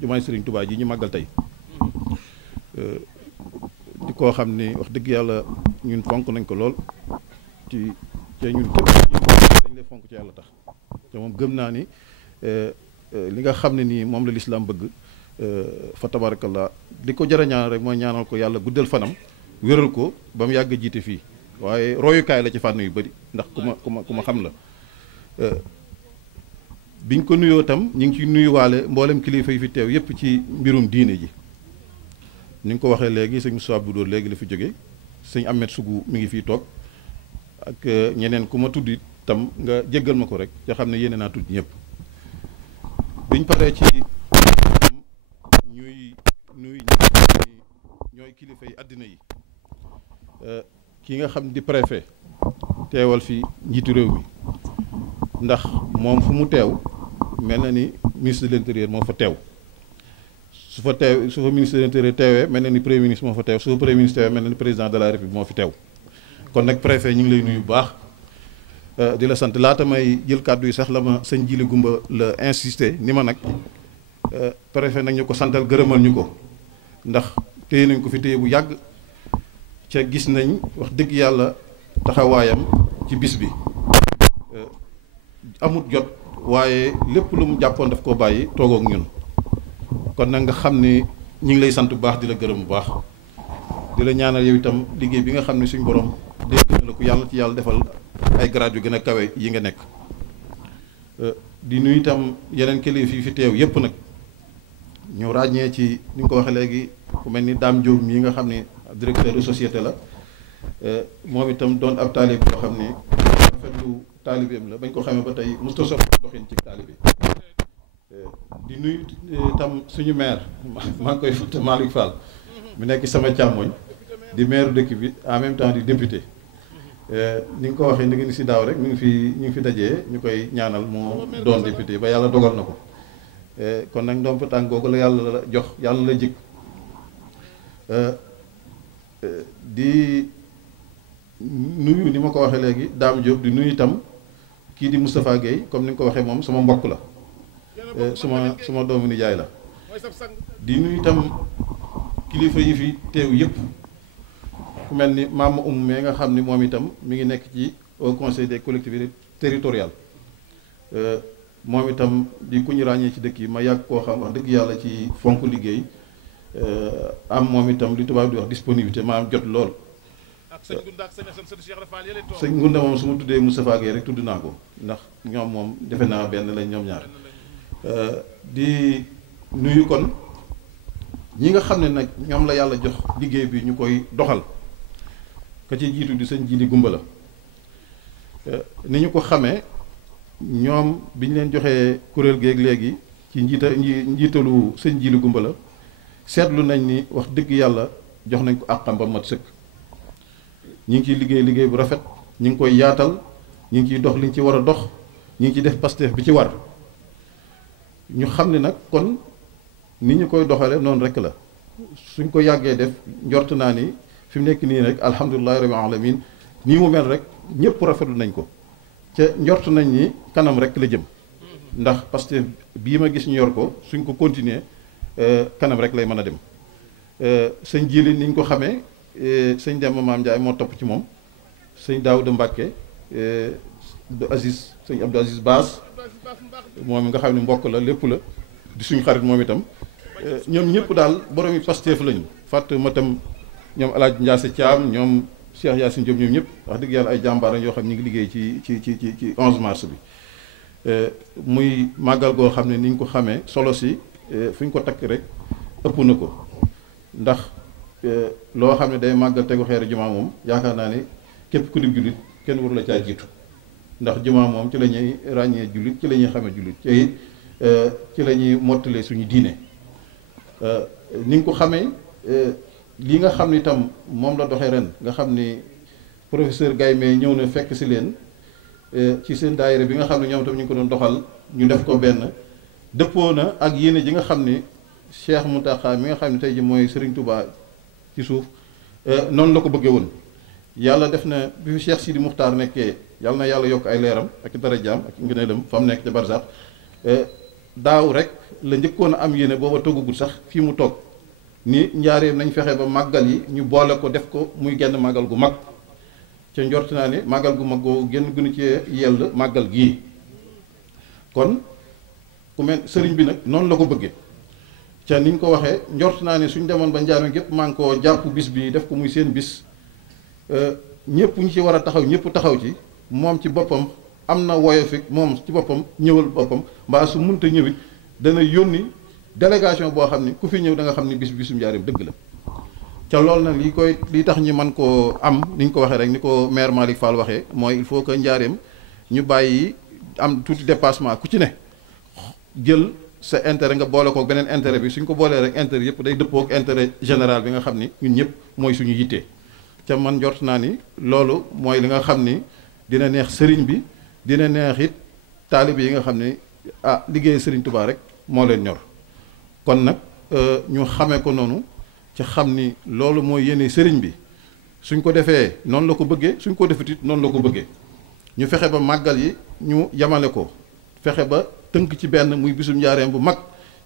jumaay Sëriñ Touba ji ñu màggal tey di koo xam ni wax dëgg yàlla ñun fonk nañ ko lool ci ñun képp dañ lay fonk ci yàlla tax te moom gëm naa ni li nga xam ne nii moom la lislaam bëgg fa tabarakallah di ko jërë ñaanal rek mooy ñaanal ko yàlla guddal fanam wéral ko ba mu yàgg jiite fii waaye royukaay la ci fànn yu bëri ndax ku ma xam la biñ ko nuyoo tam ñu ngi ci nuyuwaale mboolem kilifa yi fi teew yépp ci mbirum diine ji ni nga ko waxee léegi sëñ Moussa Abdou léegi la fi jóge sëñ Ahmed Sougou mi ngi fii toog ak ñeneen ku ma tudd tam nga jéggal ma ko rek nga xam ne yéene naa tudd ñëpp biñ paree ci ñuy ñooy kilifa yi àddina yi ki nga xam di préfet teewal fi njiitu réew mi ndax moom fu mu teew mel na ni ministre de l'intérieur moo fa teew su fa ministre de l'intérieur teewee mel na ni premier ministre moo fa teew su fa premier ministre teewee mel na ni président de la république moo fi teew kon nag préfet ñu ngi lay nuyu bu baax di la sant laata may jël kàddu yi sax la ma sëñ Jili Gumba la insisté ni ma nag préfet nag ñu ko santal gërëmal ñu ko ndax téye nañ ko fi téye bu yàgg ca gis nañ wax dëgg yàlla taxawaayam ci bis bi amut jot waaye lépp lu mu jàppoon daf koo bàyyi toogoo ak ñun kon nag nga xam ni ñu ngi lay sant bu baax di la gërëm bu baax di la ñaanal yow itam liggéey bi nga xam ne suñ borom dégg na la ko yàlla ci yàlla defal ay grade yu gën a kawe yi nga nekk di nuyu itam yeneen kilifa yi fi teew yépp nag ñu ràññee ci ni nga ko waxee léegi ku mel ni Dame Diop mii nga xam ne directeur de société la moom itam doon ab taalib boo xam ne rafetlu taalibeem la bañ ko xamee ba tey musta sopp doxin ci taalibe di nuyu itam suñu maire maa ngi koy fàtte Malick Fall mu nekk sama càmmoñ di maire dëkk bi en même temps di député ni nga ko waxee ni nga ni si daaw rek ñu ngi fi dajee ñu koy ñaanal moo doon député ba yàlla dogal na ko kon nag ndomp tànk googu la yàlla la jox yàlla la jik di nuyu ni ma ko waxee léegi Dame Diop di nuyu itam kii di Moustapha Guèye comme ni nga ko waxee moom sama mbokk la suma doomu nijaay la di nuyu itam kilifa yi fi teew yëpp ku mel ni Mame mais nga xam ni moom itam mi ngi nekk ci au conseil des collectivités territoriales moom itam di ku ñu ràññee ci dëkk yi ma yàgg koo xam wax dëgg yàlla ci fonk liggéey am moom itam li tubaab di wax disponibilité maanaam jot lool. sëñ Ngunda moom su ma tuddee Moustapha Guèye rek tudd naa ko ndax ñoom moom defe naa benn lañ ñoom ñaar di nuyu kon ñi nga xam ne nag ñoom la yàlla jox liggéey bi ñu koy doxal ka ci jiitu di sëñ Jili Gumbala ni ñu ko xamee ñoom bi ñu leen joxee kuréel géeg léegi ci njiitalu sëñ Jili Gumbala seetlu nañ ni wax dëgg yàlla jox nañ ko àqam ba mat sëkk. ñu ngi ciy liggéey bu rafet ñu ngi koy yaatal ñu ngi ciy dox li ñu ci war a dox ñu ngi ciy def Pastef bi ci war ñu xam ne nag kon ni ñu koy doxale noonu rek la suñ ko yàggee def njort naa ni fi mu nekk nii rek alhamdulilahi rabbil alamin nii mu mel rek ñëpp rafetlu nañ ko ca njort nañ ni kanam rek la jëm ndax Pastef bii ma gis ñu yor ko suñ ko continuer kanam rek lay mën a dem sëñ Jili ni ñu ko xamee sëñ Demba Maam Ndiaye moo topp ci moom sëñ Daouda Mbacke Aziz sëñ Abdou Aziz Baas moom nga xam ne mbokk la lépp la di suñu xarit moom itam ñoom ñëpp daal borom yi Pastef lañu fàtt ma tam ñoom El Hadj Ndiasse Thiam ñoom Cheikh Yacine Diop ñoom ñëpp wax dëgg yàlla ay jàmbaar yoo xam ñu ngi liggéey ci 11 mars bi muy màggal goo xam ne ni ñu ko xamee solo si fu ñu ko takk rek ëpp na ko ndax loo xam ne day màggal tegu xeeru jumaa moom yaakaar naa ne képp ku di jullit kenn waru la caa jiitu ndax jumaa moom ci la ñuy ràññee jullit ci la ñuy xamee jullit ci la ñuy mottalee suñu diine ni nga ko xamee li nga xam ni itam moom la doxee ren nga xam ni professeur Gaymé ñëw na fekk si leen ci seen daayira bi nga xam ne ñoom itam ñu ngi ko doon doxal ñu def ko benn dëppoo na ak yéene ji nga xam ni Cheikh Mountakha mi nga xam ne tey ji mooy Serigne Touba ci suuf noonu la ko bëggee woon yàlla def na bi fi Cheikh Sidi Muxtaar nekkee yàlla na yàlla yokk ay leeram ak darajaam ak ngëneelam fa mu nekk ca barsax daaw rek la njëkkoon a am yéene booba toggagul sax fii mu toog ni njaareem nañ fexe ba màggal yi ñu boole ko def ko muy genn màggal gu mag ca njort naa ne màggal gu mag googu genn gënu ci yell màggal gii kon ku mel sëriñ bi nag noonu la ko bëggee ca ni ñu ko waxee njort naa ne suñ demoon ba njaareem gépp maa ngi koo jàpp bis bi def ko muy seen bis ñëpp ñu ci war a taxaw ñëpp taxaw ci moom ci boppam am na woyofi moom ci boppam ñëwal boppam mbaa su munta ñëwit dana yónni délégation boo xam ni ku fi ñëw da nga xam ni bisum njaareem dëgg la ca loolu nag li tax ñi man koo am ni ñu ko waxee rek ni ko maire Malick Fall waxee mooy il faut que njaareem ñu bàyyi am tuuti dépassement ku ci ne jël sa intérêt nga boole ko beneen intérêt bi suñ ko boolee rek intérêt yëpp day dëppoo ak intérêt général bi nga xam ni ñun ñëpp mooy suñu yittee ca man jort naa ni loolu mooy li nga xam ni dina neex sëriñ bi dina neex it taalibe yi nga xam ni liggéey sëriñ Touba rek moo leen ñor kon nag ñu xamee ko noonu ci xam ni loolu mooy yéene sëriñ bi suñ ko defee noonu la ko bëggee suñ ko defut it noonu la ko bëggee ñu fexe ba màggal yi ñu yamale ko fexe ba tënk ci benn muy bisum njaareem bu mag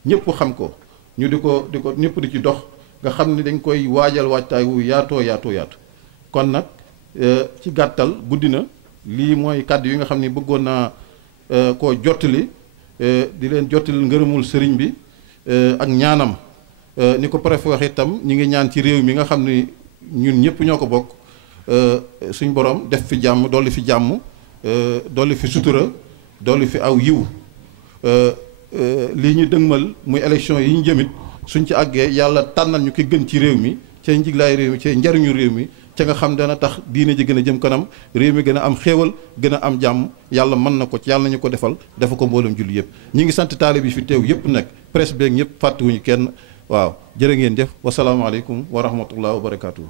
ñëpp xam ko ñu di ko ñëpp di ci dox nga xam ni dañ koy waajal waajtaay wu yaatoo yaatu kon nag ci gàttal guddi na lii mooy kàddu yi nga xam ni bëggoon naa koo jottali di leen jottali ngërëmul sëriñ bi ak ñaanam ni ko préfet wax itam ñi ngi ñaan ci réew mi nga xam ni ñun ñëpp ñoo ko bokk suñ borom def fi jàmm dolli fi jàmm dolli fi sutura dolli fi aw yiw lii ñu dëgmal muy élection yi ñu jëmit suñ ci àggee yàlla tànnal ñu ki gën ci réew mi ca njiglaay réew mi ca njariñu réew mi ca nga xam dana tax diine ji gën a jëm kanam réew mi gën a am xéewal gën a am jàmm yàlla mën na ko ci yàlla nañu ko defal dafa ko mboolem julli yëpp ñi ngi sant taalib yi fi teew yëpp nag presse beeg ñëpp fàttewuñu kenn waaw jërë ngeen jëf wasalaamaaleykum wa rahmatullah wa barakaatu.